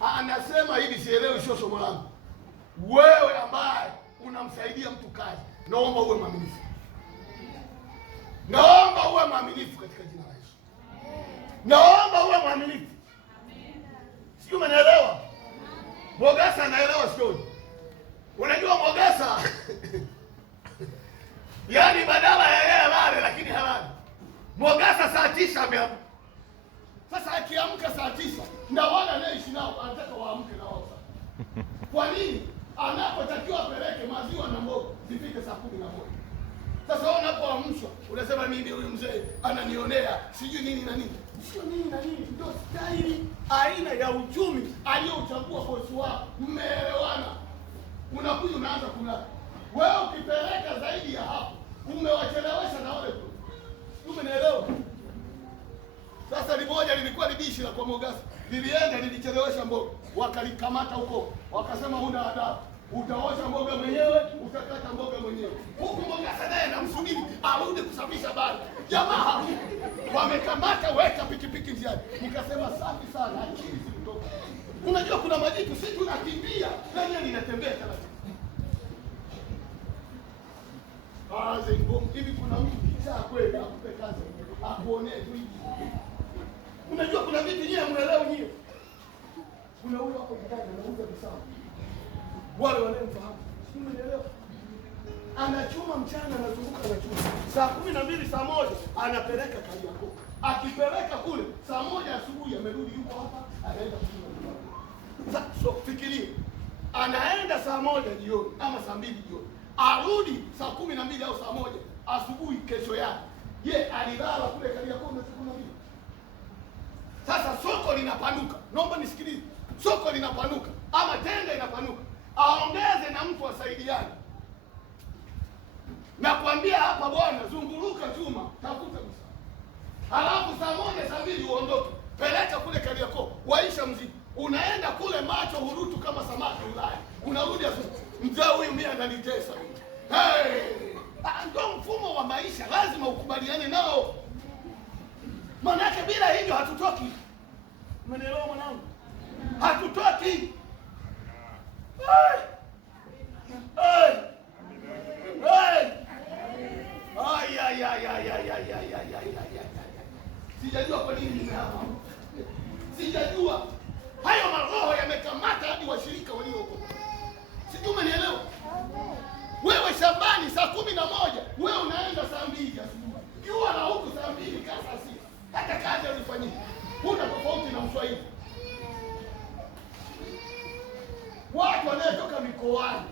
Anasema hivi, sielewi, sio somo langu. Wewe ambaye unamsaidia mtu kazi, naomba uwe mwaminifu. Naomba uwe mwaminifu katika jina la Yesu. Naomba uwe mwaminifu. Sio, umeelewa? Mogasa anaelewa sio? Unajua Mogasa yaani badala ya yeye halale lakini halali. Mogasa saa 9 ameamka. Sasa akiamka saa 9 na wale anaishi nao anataka waamke na wao. Kwa nini? Anapotakiwa apeleke maziwa na mboga zifike saa 11. Sasa wewe unapoamshwa unasema mimi huyu mzee ananionea sijui nini na nini. Sio nini na nini, ndio staili aina ya uchumi aliyouchagua bosi wako. Mmeelewana? Unakuja unaanza kulala. Wewe ukipeleka zaidi ya hapo umewachelewesha na wale tu. Umeelewa? Sasa limoja lilikuwa ni dishi la kwa Mogasa. Lilienda lilichelewesha mboga. Wakalikamata huko. Wakasema huna adabu. Utaosha mboga mwenyewe, utakata mboga mwenyewe. Huku Mogasa naye anamsubiri arudi kusafisha bali. Jamaa wamekamata weka pikipiki njiani. Nikasema safi sana, akili zilitoka. Unajua kuna majitu sisi tunakimbia na yeye linatembea taratibu. Hivi kuna mtu kisha kweli akupe kazi akuonee tu hivi. Unajua kuna vitu nyinyi hamuelewi nyinyi. Kuna huyo hapo kitani anauza bisaa. Wale wanaemfahamu. Si umeelewa? Anachuma mchana anazunguka anachuma. Saa 12 saa 1 anapeleka Kariakoo. Akipeleka kule saa 1 asubuhi amerudi yuko hapa anaenda kuchuma. Sasa so fikiria. Anaenda saa 1 jioni ama saa 2 jioni. Arudi saa 12 au saa 1 asubuhi kesho yake. Je, alilala kule Kariakoo na saa 12? Sasa soko linapanuka. Naomba nisikilize. Soko linapanuka ama tenda inapanuka. Aongeze na mtu asaidiane. Na kuambia hapa bwana zunguruka chuma, tafuta msa. Halafu saa 1 saa 2 uondoke. Peleka kule Kariakoo, waisha mzigo. Unaenda kule macho hurutu kama samaki Ulaya. Unarudi asubuhi. Mzee huyu mimi ananitesa. Hey! Ndio mfumo wa maisha, lazima ukubaliane nao. Manake bila hivyo hatutoki. Umeelewa mwanangu? Hatutoki. Hey! Hey! Hey! Ay. Sijajua kwa nini nimehama. Sijajua. Hayo maroho yamekamata hadi washirika waliookoka. Sijui umenielewa? Wewe shambani saa 11, wewe unaenda saa 2 asubuhi. Jua na huku saa 2 kasa si. Hata kazi ulifanyika. Huna tofauti na Mswahili. Watu wanatoka mikoani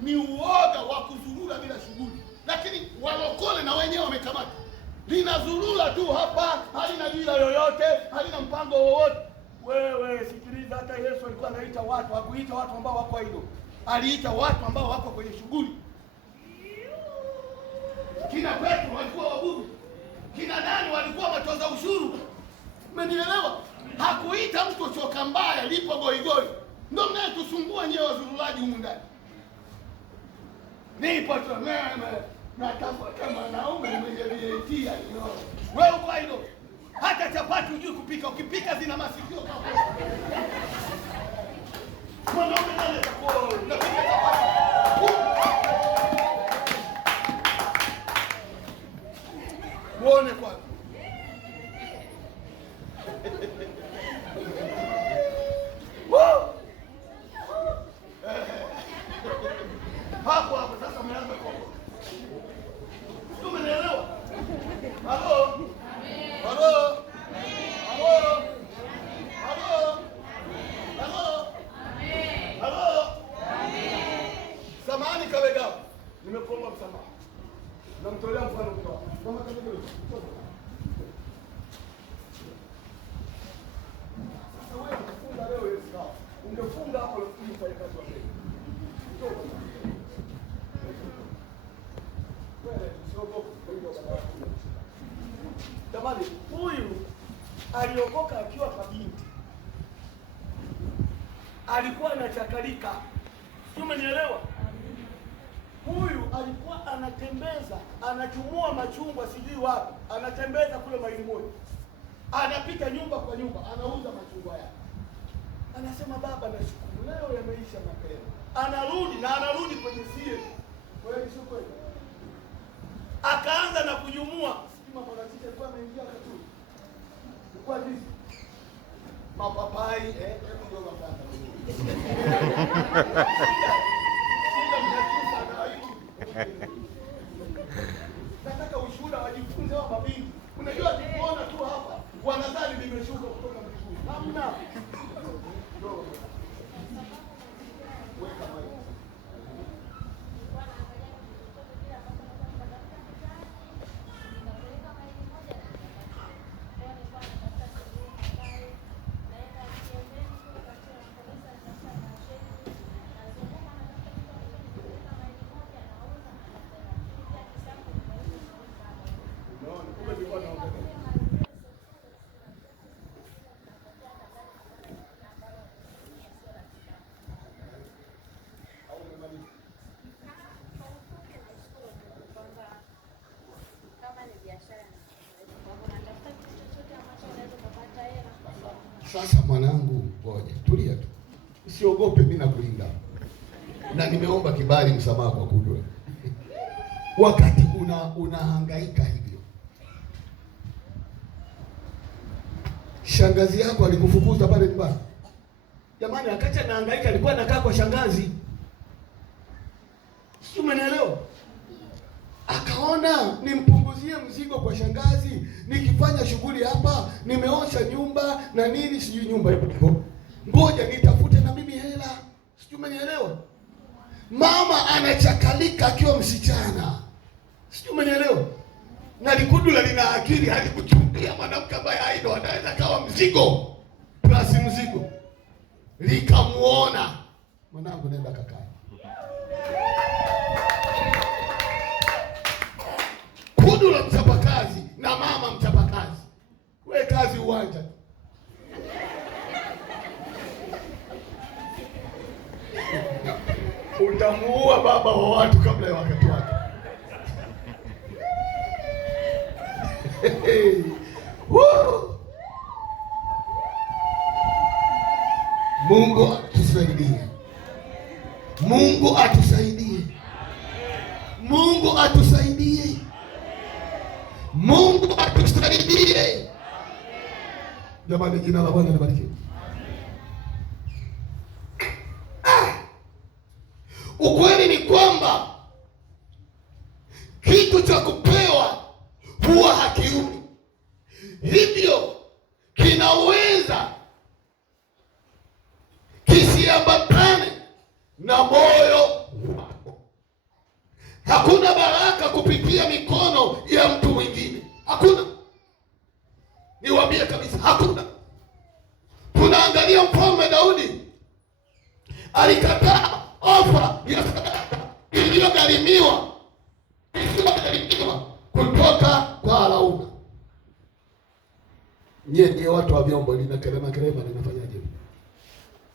ni uoga wa kuzurura bila shughuli. Lakini walokole na wenyewe wamekamata. Linazurura tu hapa, halina dira yoyote, halina mpango wowote. Wewe sikiliza, hata Yesu alikuwa anaita watu, hakuita watu ambao wako hilo. Aliita watu ambao wako kwenye shughuli. Kina Petro walikuwa wabudu. Kina nani walikuwa watoza ushuru. Umenielewa? Hakuita mtu choka mbaya lipo goigoi. Ndio mnayetusumbua nyewe wazurulaji humu ndani. Nipo tu meme natafuta mwanaume mwenye VAT alio. Wewe uko hilo. Hata chapati hujui kupika, ukipika zina masikio kama. Mwanaume nani atakuwa unapika chapati? Muone kwanza. Hapo sasa umeanza koko. Umeelewa? Halo? Halo? Halo? Halo? Halo? Halo? Samahani Kawega. Nimekuomba msamaha. Namtolea mfano mtoa. Kama Kawega. Sasa wewe unafunga leo hiyo sawa. Ungefunga hapo lakini ufanye kazi wa pili. Jamani, huyu aliokoka akiwa kabinti. Alikuwa anachakalika. Umenielewa? Huyu alikuwa anatembeza, anachumua machungwa sijui wapi, anatembeza kule maili moja. Anapita nyumba kwa nyumba, anauza machungwa yake. Anasema baba nashukuru leo yameisha mapema. Anarudi kwenye sie. Kweli sio kweli? Akaanza na kujumua. wanaingia katu. Kwa nini? Mapapai hebu ndio mapata. Nataka ushuhuda wajifunze wa mabinti. Unajua tukiona tu hapa wanadhani nimeshuka kutoka mbinguni. Hamna. Weka maji. Sasa mwanangu, ngoja tulia tu, usiogope, mimi nakulinda na nimeomba kibali, msamaha kwa kujua wakati unahangaika hivyo. Shangazi yako alikufukuza pale nyumbani? Jamani, wakati anahangaika alikuwa anakaa kwa shangazi, sio? Umeelewa? Akaona nimpunguzie mzigo kwa shangazi, nikifanya shughuli hapa, nimeosha nyumba na nini, sijui nyumba ipo, ngoja nitafute na mimi hela, sijui. Umenielewa? Mama anachakalika akiwa msichana, sijui. Umenielewa? Na likudula lina akili, halikuchumbia mwanamke ambaye aido anaweza kawa mzigo plus mzigo, likamuona. Mwanangu, nenda kakae. Kudula mchapakazi na mama mchapakazi, we kazi uwanja. Utamuua baba wa watu kabla ya wakati wake. Mungu atusaidie. Mungu atusaidie. Mungu atusaidie. Mungu atusaidie. Jamani, jina la Bwana libarikiwe. Ukweli ni kwamba kitu cha kupewa huwa hakiumi, hivyo kinaweza kisiambatane na moyo wako. Hakuna baraka kupitia mikono ya mtu mwingine, hakuna. Niwaambie kabisa, hakuna. Tunaangalia Mfalme Daudi alikataa ofa ya sadaka iliyogharimiwa kutoka kwa Arauna. Nyie watu wa vyombo lina kelema ninafanyaje?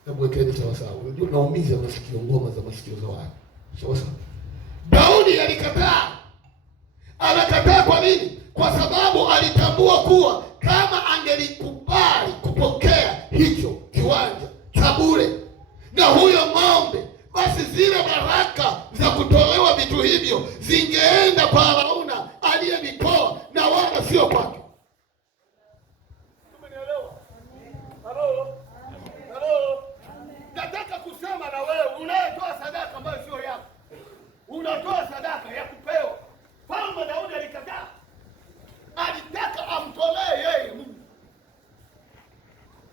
Hebu wekeni sawa sawa. Unajua naumiza masikio, ngoma za masikio za watu. Sawa sawa. Daudi alikataa. Anakataa kwa nini? Kwa sababu alitambua kuwa kama angelikubali kupokea hicho kiwanja cha bure na huyo ng'ombe, basi zile baraka za kutolewa vitu hivyo zingeenda kwa Arauna aliyevitoa na wala sio kwake. Umenielewa? Halo? Halo? Nataka kusema na wewe unayetoa sadaka ambayo sio yako. Unatoa sadaka ya kupewa. Mfalme Daudi alikataa. Alitaka amtolee yeye Mungu.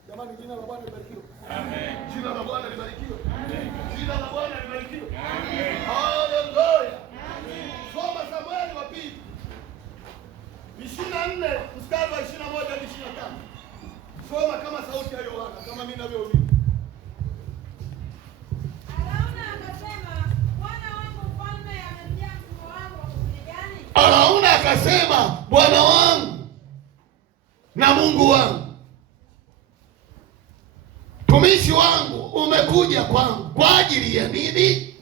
Jamani, jina la Bwana libarikiwe. Amen. Jina la Bwana libarikiwe. Amen. Jina la Bwana libarikiwe. Amen. Haleluya. Amen. Soma Samueli wa pili 24 mstari wa 21 hadi 25. Soma kama sauti ya Yohana, kama mimi ninavyohubiri. Arauna akasema, Bwana wangu na Mungu wangu, tumishi wangu umekuja kwangu kwa ajili ya nini?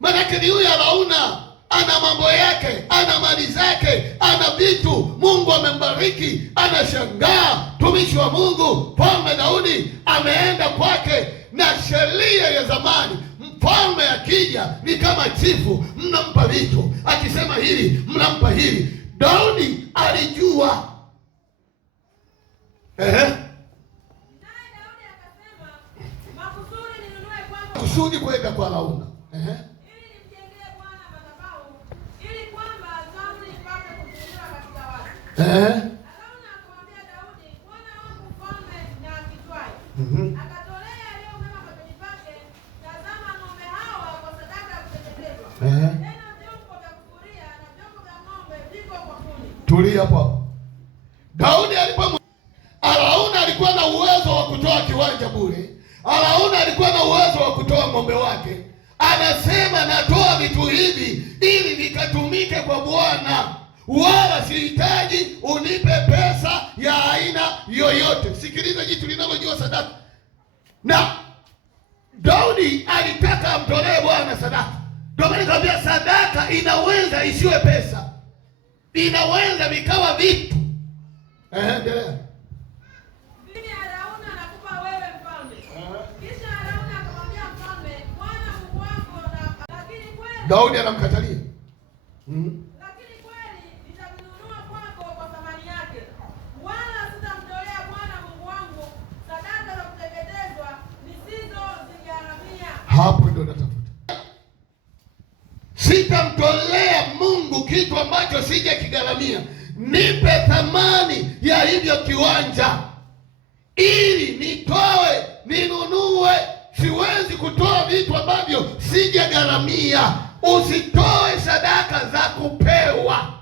Maana ni huyu Arauna ana mambo yake, ana mali zake, ana vitu, Mungu amembariki. Anashangaa tumishi wa Mungu Mfalme Daudi ameenda kwake na sheria ya zamani. Mfalme akija ni kama chifu, mnampa vitu, akisema hili mnampa hili. Daudi alijua Daudi akasema, makusudi ninunue kwako, kusudi kwenda kwa Arauna, ili nimjengee Bwana madhabahu, ili kwamba zamu ipate kutuliwa katika watu. Arauna akamwambia Daudi, Bwana wangu mfalme na akitwaye, akatolea yaliyo mema machoni pake. Tazama, ng'ombe hawa kwa sadaka ya kuteketezwa, tena vyombo vya kupuria na vyombo vya ng'ombe viko kwa kuni. Tulia hapo. Daudi Arauna alikuwa na uwezo wa kutoa kiwanja bure. Arauna alikuwa na uwezo wa kutoa ng'ombe wake. Anasema, natoa vitu hivi ili vikatumike kwa Bwana, wala sihitaji unipe pesa ya aina yoyote. Sikiliza jitu linalojua sadaka. Na Daudi alitaka amtolee Bwana sadaka. Ndio maana nikamwambia sadaka inaweza isiwe pesa, inaweza vikawa vitu. Endelea. Mimi Arauna nakupa wewe mfalme. Kisha Arauna akamwambia mfalme, Bwana Mungu wako lakini kweli Daudi anamkatalia. Lakini kweli nitavinunua kwako kwa thamani yake. Wala sitamtolea Bwana Mungu wangu sadaka za kuteketezwa nisizozigharamia. Hapo ndio natafuta. Sitamtolea Mungu kitu ambacho sija kigharamia. Nipe thamani ya hivyo kiwanja ili nitoe, ninunue. Siwezi kutoa vitu ambavyo sijagharamia. Usitoe sadaka za kupewa.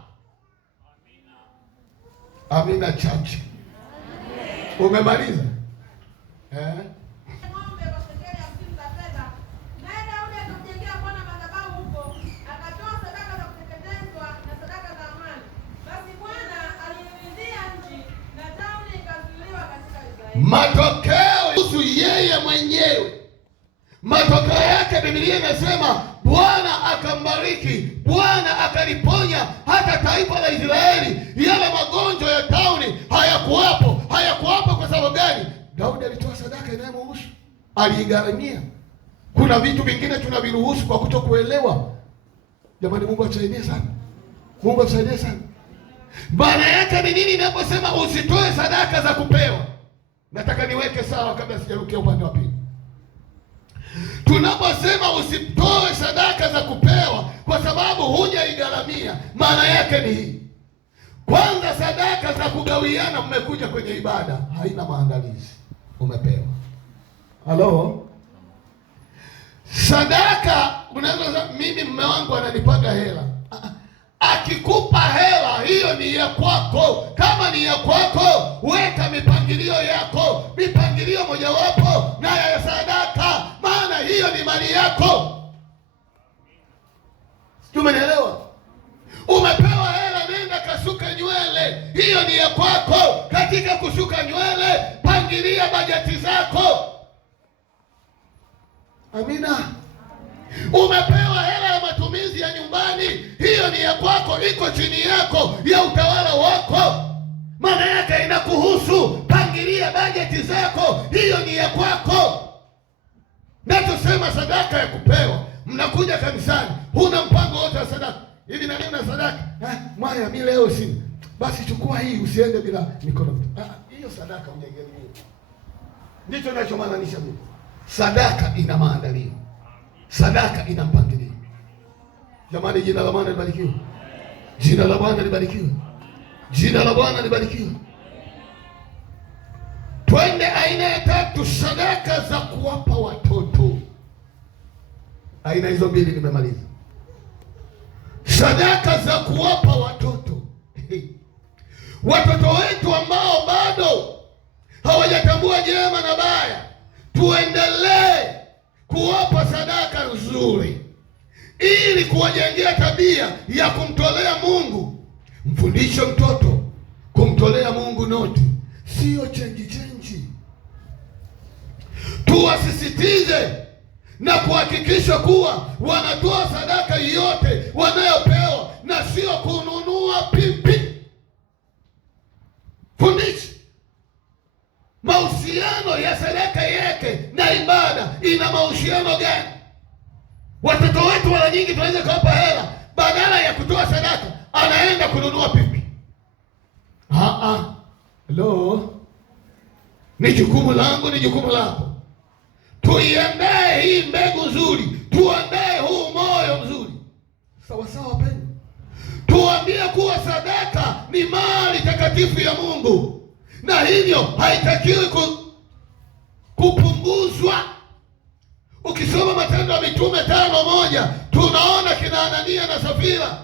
Amina chache. Umemaliza? Ng'ombe kwa shekeli 50 za fedha. Naye Daudi akamjengea Bwana madhabahu huko, akatoa sadaka za kuteketezwa na sadaka za amani. Basi Bwana aliiridhia nchi na Daudi ikazuiliwa katika Israeli. Matokeo kuhusu yeye mwenyewe. Matokeo yake Biblia inasema Bwana akambariki, Bwana akaliponya hata taifa la Israeli. Yale magonjwa ya tauni hayakuwapo. Hayakuwapo kwa sababu gani? Daudi alitoa sadaka inayomhusu, aliigharamia. Kuna vitu vingine tunaviruhusu kwa kutokuelewa. Jamani, Mungu atusaidie sana. Mungu atusaidie sana. Maana yake ni nini ninaposema usitoe sadaka za kupewa? Nataka niweke sawa kabla sijarukia upande wa pili. Tunaposema usitoe sadaka za kupewa kwa sababu hujaigharamia, maana yake ni hii. Kwanza, sadaka za kugawiana, mmekuja kwenye ibada, haina maandalizi, umepewa. Halo? Sadaka, unaweza mimi mume wangu ananipaga hela. Akikupa hela hiyo ni ya kwako. Kama ni ya kwako, weka mipangilio yako, mipangilio mojawapo na ya sadaka, maana hiyo ni mali yako. Umenielewa? Umepewa hela, nenda kasuka nywele, hiyo ni ya kwako. Katika kusuka nywele, pangilia bajeti zako. Amina. Umepewa hela ya matumizi ya nyumbani, hiyo ni ya kwako, iko chini yako ya utawala wako, maana yake inakuhusu. Pangilia bajeti zako, hiyo ni ya kwako. Na tusema sadaka ya kupewa, mnakuja kanisani, huna mpango wote wa sadaka. Hivi na nini na sadaka? Mwaya mimi leo sina. Basi chukua hii, usiende bila mikono. Hiyo sadaka unyegemea. Ndicho ninachomaanisha mimi. Sadaka ina maandalio. Sadaka ina mpangilio. Jamani, jina la Bwana libarikiwe. Jina la Bwana libarikiwe. Jina la Bwana libarikiwe. Twende aina ya tatu, sadaka za kuwapa watoto. Aina hizo mbili nimemaliza. Sadaka za kuwapa watoto. Watoto wetu ambao bado hawajatambua jema na baya, tuendelee kuwapa sadaka nzuri ili kuwajengea tabia ya kumtolea Mungu. Mfundishe mtoto kumtolea Mungu noti, sio chenji. Tuwasisitize na kuhakikisha kuwa wanatoa sadaka yote wanayopewa na sio kununua pipi. Fundisha mahusiano ya sadaka yake na ibada, ina mahusiano gani? Watoto wetu mara nyingi tunaweza kuwapa hela, badala ya kutoa sadaka anaenda kununua pipi. Hello? Ni jukumu langu, ni jukumu lako. Tuiandae hii mbegu nzuri, tuandae huu moyo mzuri. Sawa sawa wapendwa. Tuambie kuwa sadaka ni mali takatifu ya Mungu, na hivyo haitakiwi kupunguzwa. Ukisoma Matendo ya Mitume 5:1 tunaona kina Anania na Safira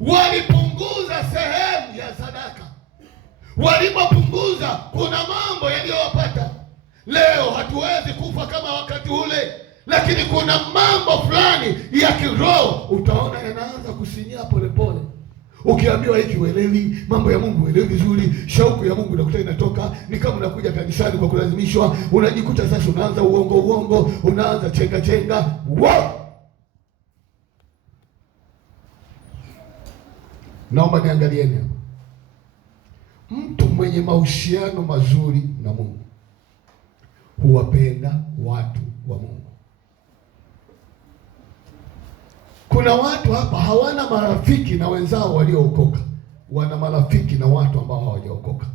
walipunguza sehemu ya sadaka. Walipopunguza, kuna mambo yaliyowapata. Leo hatuwezi kufa kama wakati ule, lakini kuna mambo fulani ya kiroho utaona yanaanza kusinyia polepole. Ukiambiwa hiki uelewi, mambo ya Mungu uelewi vizuri, shauku ya Mungu inakuta inatoka, ni kama unakuja kanisani kwa kulazimishwa, unajikuta sasa unaanza uongo, unaanza chenga. Wow! Naomba niangalieni. Mtu mwenye mahusiano mazuri na Mungu huwapenda watu wa Mungu. Kuna watu hapa hawana marafiki na wenzao waliookoka, wana marafiki na watu ambao hawajaokoka.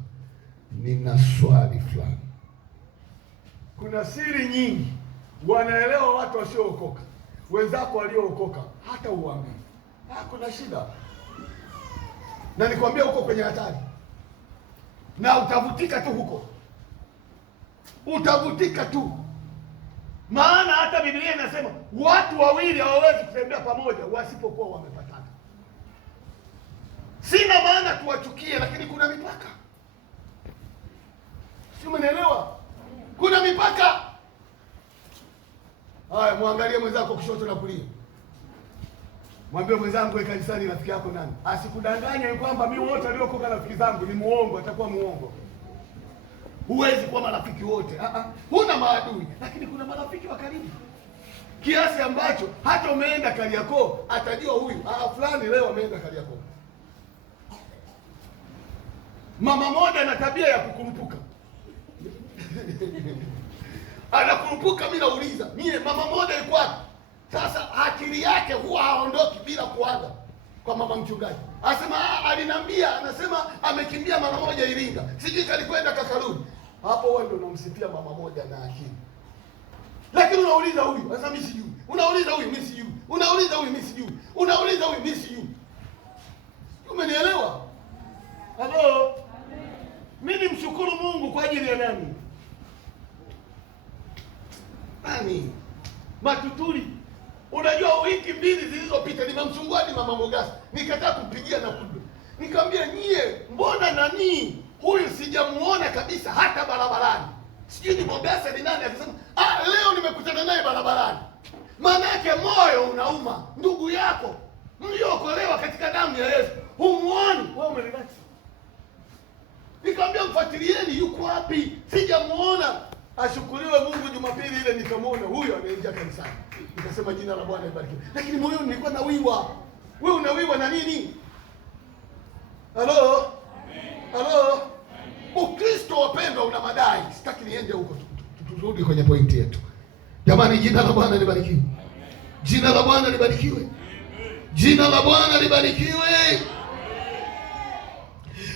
Nina swali fulani. Kuna siri nyingi wanaelewa watu wasiookoka, wenzako waliookoka hata uamini. Kuna shida. Na nikwambia huko kwenye hatari. Na utavutika tu huko. Utavutika tu. Maana hata Biblia inasema watu wawili hawawezi kutembea pamoja wasipokuwa wamepatana. Sina maana tuwachukie, lakini kuna mipaka. Si umeelewa? Kuna mipaka. Haya, muangalie mwenzako kushoto na kulia. Mwambie mwenzangu, kanisani rafiki yako nani? Asikudanganye kwamba mimi wote waliokoka rafiki zangu ni muongo, atakuwa muongo. Huwezi kuwa marafiki wote. Huna maadui, lakini kuna marafiki wa karibu. Kiasi ambacho hata umeenda Kariakoo atajua huyu fulani leo ameenda Kariakoo. Mama moja ana tabia ya kukumpuka. Anakumpuka, mimi nauliza, mama moja yuko wapi? Sasa akili yake huwa haondoki bila kuaga kwa mama mchungaji. Anasema aliniambia, anasema amekimbia mara moja Iringa. Sijui kalikwenda kakarudi. Hapo wewe ndio unamsifia mama moja na akili. Lakini unauliza huyu, sasa mimi sijui. Unauliza huyu, mimi sijui. Unauliza huyu, mimi sijui. Unauliza huyu, mimi sijui. Umenielewa? Halo? Mimi nimshukuru Mungu kwa ajili ya nani? Matutuli. Unajua wiki mbili zilizopita nimemsumbua hadi mama Mogasa. Nikataa kupigia na kudu. Nikamwambia nyie, mbona nani? Huyu sijamuona kabisa hata barabarani. Sijui ni Mogasa ni nani, akasema, leo nimekutana naye barabarani. Maana yake moyo unauma. Ndugu yako mliokolewa katika damu ya Yesu, humuoni, wewe umerelax. Nikamwambia mfuatilieni, yuko wapi? Sijamuona. Ashukuriwe Mungu, Jumapili ile nikamwona huyo anaingia kanisani. Nikasema jina la Bwana libarikiwe. Lakini moyoni nilikuwa nawiwa. Wewe unawiwa na nini? Halo? Halo? Ukristo wapendwa una madai. Sitaki niende huko. Turudi kwenye pointi yetu. Jamani, jina la Bwana libarikiwe. Jina la Bwana libarikiwe. Jina la Bwana libarikiwe.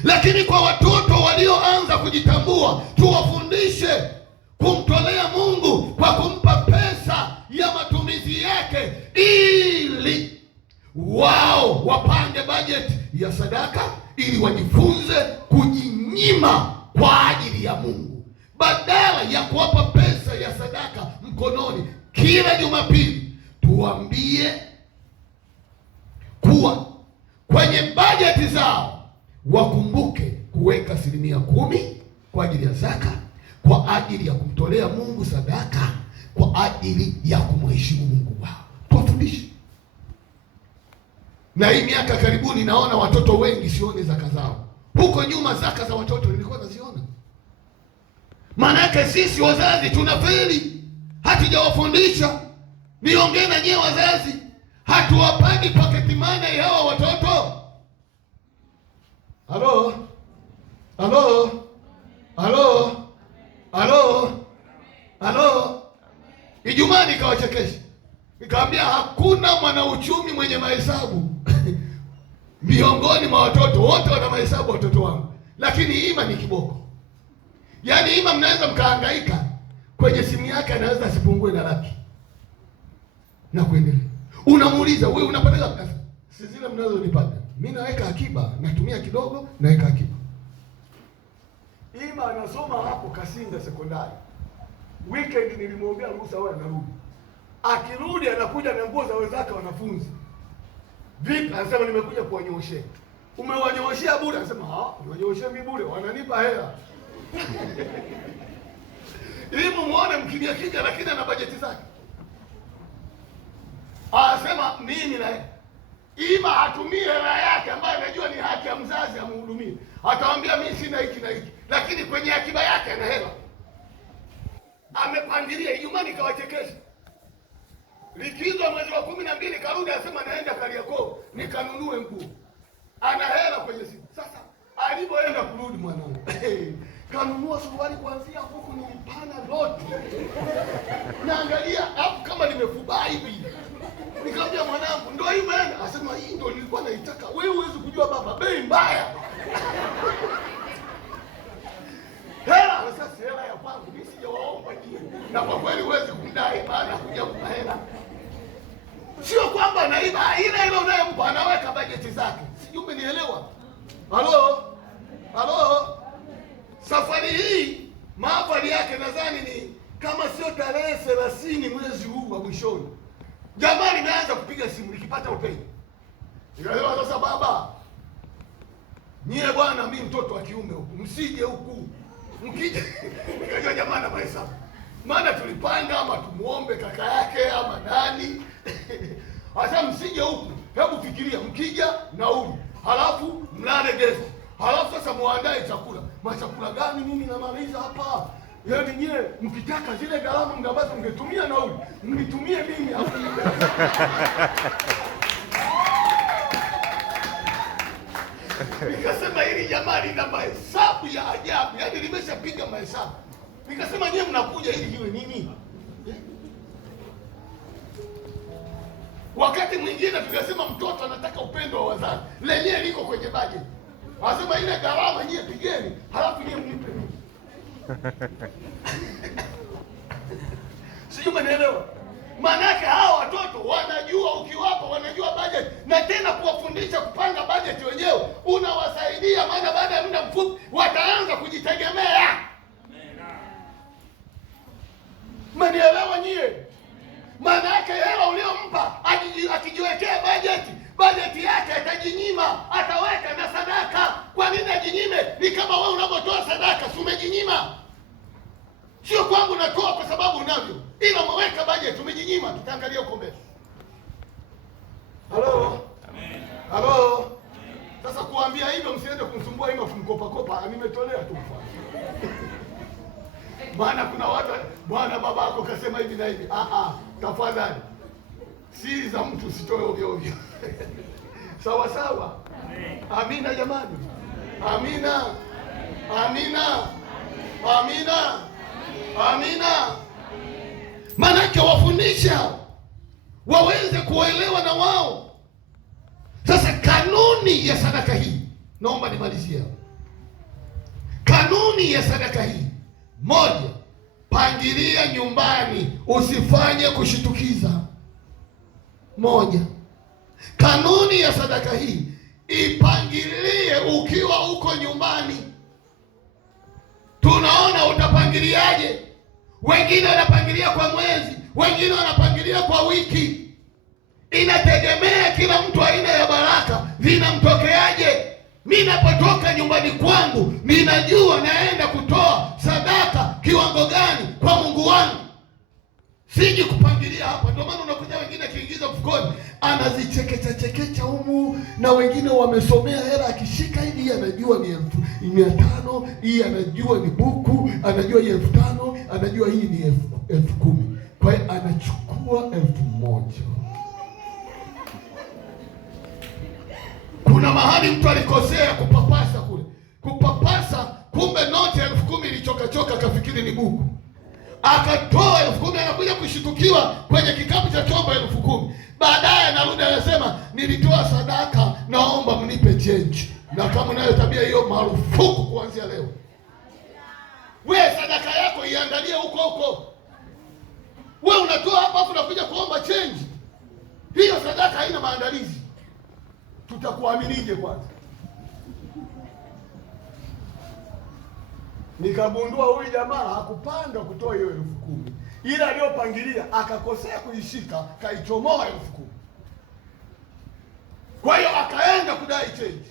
Lakini kwa watoto walioanza kujitambua, tuwafundishe kumtolea Mungu kwa kumpa pesa ya matumizi yake, ili wao wapange bajeti ya sadaka, ili wajifunze kujinyima kwa ajili ya Mungu, badala ya kuwapa pesa ya sadaka mkononi kila Jumapili. Tuambie kuwa kwenye bajeti zao wakumbuke kuweka 10% kwa ajili ya zaka, kwa ajili ya kumtolea Mungu sadaka, kwa ajili ya kumheshimu Mungu wao. Tuwafundishe. Na hii miaka karibuni naona watoto wengi sioni zaka zao. Huko nyuma zaka za watoto nilikuwa naziona. Maana yake sisi wazazi tunafeli, hatujawafundisha. Niongee na nyewe wazazi, hatuwapagi pocket money hawa watoto. Halo? Halo? Halo? Halo? Halo? Ijumaa nikawachekesha. Nikamwambia hakuna mwanauchumi mwenye mahesabu miongoni mwa watoto wote wana mahesabu watoto wangu, lakini ima ni kiboko. Yaani Ima mnaweza mkahangaika kwenye simu yake, anaweza asipungue na laki na kuendelea. Unamuuliza wewe unapata pesa? Si zile mnazonipaga. Mimi naweka akiba, natumia kidogo, naweka akiba. Ima anasoma hapo Kasinda sekondari. Weekend nilimwambia ruhusa wewe anarudi. Akirudi anakuja na nguo za wenzake wanafunzi. Vipi? Anasema nimekuja kuwanyooshea. Umewanyooshea bure? Anasema niwanyooshea mimi bure, wananipa hela. Ili muone mkimya kija, lakini ana bajeti zake. Anasema mimi na Ima hatumii hela yake ambayo anajua ni haki ya mzazi amhudumie. Atawaambia mimi sina hiki na hiki, lakini kwenye akiba yake ana hela. Amepangilia. Ijumaa nikawachekesha. Likizo mwezi wa 12 karudi, anasema naenda Kariakoo nikanunue nguo. Ana hela kwenye simu. Sasa alipoenda kurudi mwanangu, kanunua suruali kuanzia huku ni mpana lote. Naangalia hapo kama limefuba hivi. Nikamwambia mwanangu, ndio hii bwana. Asema hii ndio nilikuwa naitaka. Wewe huwezi kujua baba, bei mbaya. Hela sasa, hela ya kwangu mimi sijawaomba nyie. Na kwa kweli huwezi kumdai baada ya kuja kwa hela. Sio kwamba anaiba, ile unayompa anaweka bajeti zake. Sijui umenielewa? Halo? Safari hii mahafali yake nadhani ni kama sio tarehe 30 mwezi huu wa mwishoni. Jamani, naanza kupiga simu nikipata upenyo. Nikaelewa sasa, baba, nyie bwana, mimi mtoto wa kiume huku, msije huku. Mkija nikajua jamani na mahesabu. Maana tulipanga ama tumuombe kaka yake ama nani. Asa msije huku. Hebu fikiria, mkija nauli, halafu mlale guest. Halafu sasa muandae chakula. Chakula gani mimi namaliza hapa? Yaani nyie mkitaka zile gharama mngabaza mngetumia nauli, mnitumie mimi hapo. Nikasema hili jamani na mahesabu ya ajabu. Yaani nimeshapiga mahesabu. Nikasema nyie mnakuja ili iwe nini? Wakati mwingine tukasema mtoto anataka upendo wa wazazi. Lenyewe liko kwenye budget. Anasema ile gharama nyie pigeni, halafu nyie mnipe mimi. Sijui mnaelewa? Maanake hao watoto wanajua, ukiwapa wanajua budget, na tena kuwafundisha kupanga budget wenyewe unawasaidia, maana baada ya muda mfupi wataanza kujitegemea. Mnielewa nyie? Maanake hela uliompa akijiwekea bajeti yake atajinyima, ataweka na sadaka. Kwa nini ajinyime? Ni kama wewe unapotoa sadaka, si umejinyima? Sio kwamba unatoa kwa sababu unavyo, ila umeweka bajeti, umejinyima. Tutaangalia huko mbele. Halo. Sasa kuambia hivyo, msiende kumsumbua Ima kumkopa. Nimetolea tu mfano. Maana kuna watu, bwana babako kasema hivi na hivi. Tafadhali. Siri za mtu usitoe ovyo ovyo. Sawa. Amina jamani. Amina. Maanake wafundisha waweze kuelewa na wao. Sasa kanuni ya sadaka hii, naomba nimalizie. Kanuni ya sadaka hii, 1, pangilia nyumbani, usifanye kushitukiza. 1. Kanuni ya sadaka hii, ipangilie ukiwa uko nyumbani. Tunaona utapangiliaje? Wengine wanapangilia kwa mwezi, wengine wanapangilia kwa wiki. Inategemea kila mtu aina ya baraka vinamtokeaje. Mimi napotoka nyumbani kwangu, ninajua naenda kutoa sadaka kiwango gani kwa Mungu wangu. Siji kupangilia hapa. Ndio maana unakuja wengine kiingiza mfukoni, anazichekecha humu, na wengine wamesomea hela, akishika hivi anajua ni 500, hii anajua ni buku, anajua hii 5,000, anajua hii ni 10,000. Kwa hiyo anachukua 1,000. Kuna mahali mtu alikosea kupapasa kule. Kumbe noti 10,000 ilichoka akafikiri ni buku. Akatoa 10,000, anakuja kushitukiwa kwenye kikapu cha chombo 10,000. Baadaye anarudi anasema nilitoa sadaka, naomba mnipe change. Na kama unayo tabia hiyo, marufuku kuanzia leo. wewe sadaka yako iangalie huko huko. Wewe unatoa hapa afu unakuja kuomba change. Hiyo sadaka haina maandalizi. Tutakuaminije kwanza? Nikagundua huyu jamaa hakupanga kutoa hiyo 10,000. Ila aliyopangilia akakosea kuishika, kaichomoa 10,000. Kwa hiyo akaenda kudai change.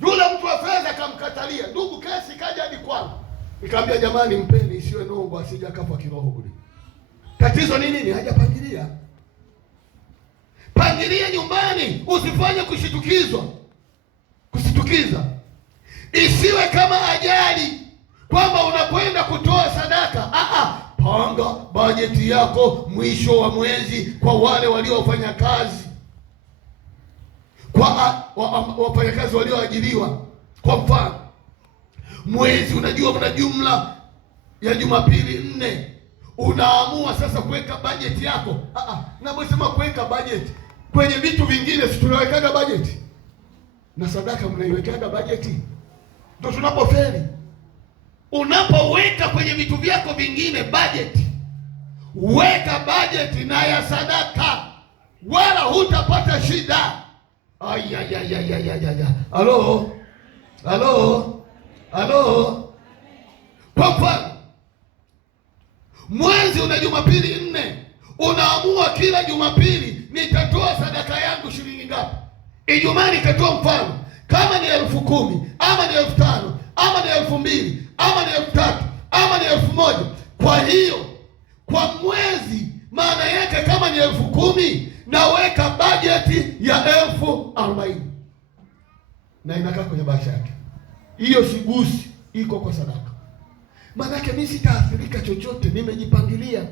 Yule mtu wa fedha akamkatalia. Ndugu, kesi kaja hadi kwangu. Nikamwambia jamani, mpeni isiwe nongo, asije akafa kiroho bure. Tatizo ni nini? Hajapangilia. Pangilia nyumbani, usifanye kusitukiza. Isiwe kama ajali kwamba unakwenda kutoa sadaka. Panga bajeti yako mwisho wa mwezi kwa wale waliofanya kazi, kwa wafanyakazi walioajiriwa. Kwa mfano, mwezi unajua una jumla ya Jumapili 4. Unaamua sasa kuweka bajeti yako. Naposema kuweka bajeti, kwenye vitu vingine si tunawekaga bajeti, na sadaka mnaiwekaga bajeti. Ndio tunapofeli. Unapoweka kwenye vitu vyako vingine bajeti, weka bajeti na ya sadaka, wala hutapata shida. Halo. Kwa mfano, mwezi una Jumapili 4. Unaamua kila Jumapili nitatoa sadaka yangu shilingi ngapi. Ijumaa nikatoa mfano, kama ni 10,000 ama ni 5,000 ama ni 2,000 ama ni 3,000 ama ni 1,000. Kwa hiyo kwa mwezi maana yake kama ni 10,000 naweka bajeti ya 40,000 na inakaa kwenye bahasha yake. Hiyo sigusi, iko kwa sadaka. Maana yake mimi sitaathirika chochote, nimejipangilia.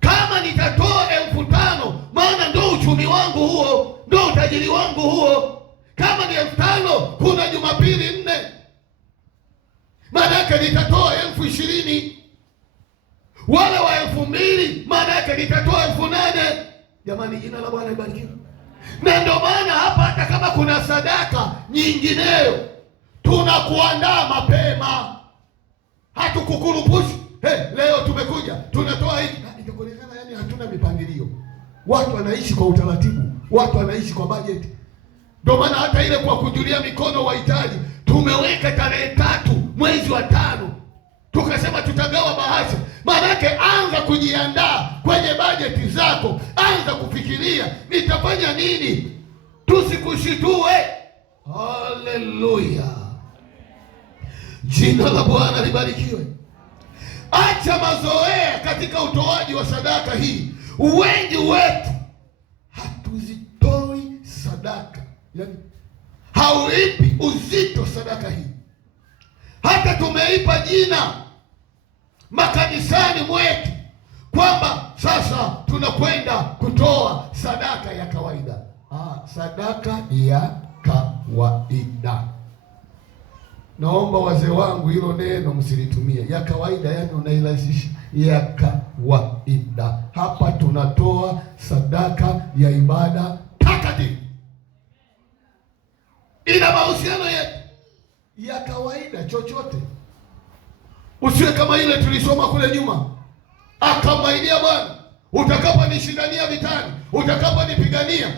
Kama nitatoa 5,000 maana ndio uchumi wangu huo, ndio utajiri wangu huo. Kama ni 5,000 kuna Jumapili 4, maana yake nitatoa 20,000. Wale wa 2,000 maana yake nitatoa 8,000. Jamani, jina la Bwana libarikiwe. Na ndio maana hapa hata kama kuna sadaka nyingineyo tunakuandaa mapema, hatukukurupushi. Leo tumekuja tunatoa hiki, itakuonekana yani hatuna mipangilio. Watu wanaishi kwa utaratibu, watu wanaishi kwa bajeti. Ndio maana hata ile kwa kujulia mikono wahitaji tumeweka tarehe 3 mwezi wa 5, tukasema tutagawa bahasha. Maana yake anza kujiandaa kwenye bajeti zako, anza kufikiria nitafanya nini, tusikushitue. Haleluya, jina la Bwana libarikiwe. Acha mazoea katika utoaji wa sadaka hii. Wengi wetu hatuzitoi sadaka, yaani hauipi uzito sadaka hii. Hata tumeipa jina makanisani mwetu kwamba sasa tunakwenda kutoa sadaka ya kawaida. Sadaka ya kawaida. Naomba wazee wangu hilo neno msilitumie. Ya kawaida yani unairahisisha. Ya kawaida. Hapa tunatoa sadaka ya ibada takatifu. Ina mahusiano yetu ya kawaida chochote. Usiwe kama ile tulisoma kule nyuma. Akamwaidia Bwana, utakaponishindania vitani, utakaponipigania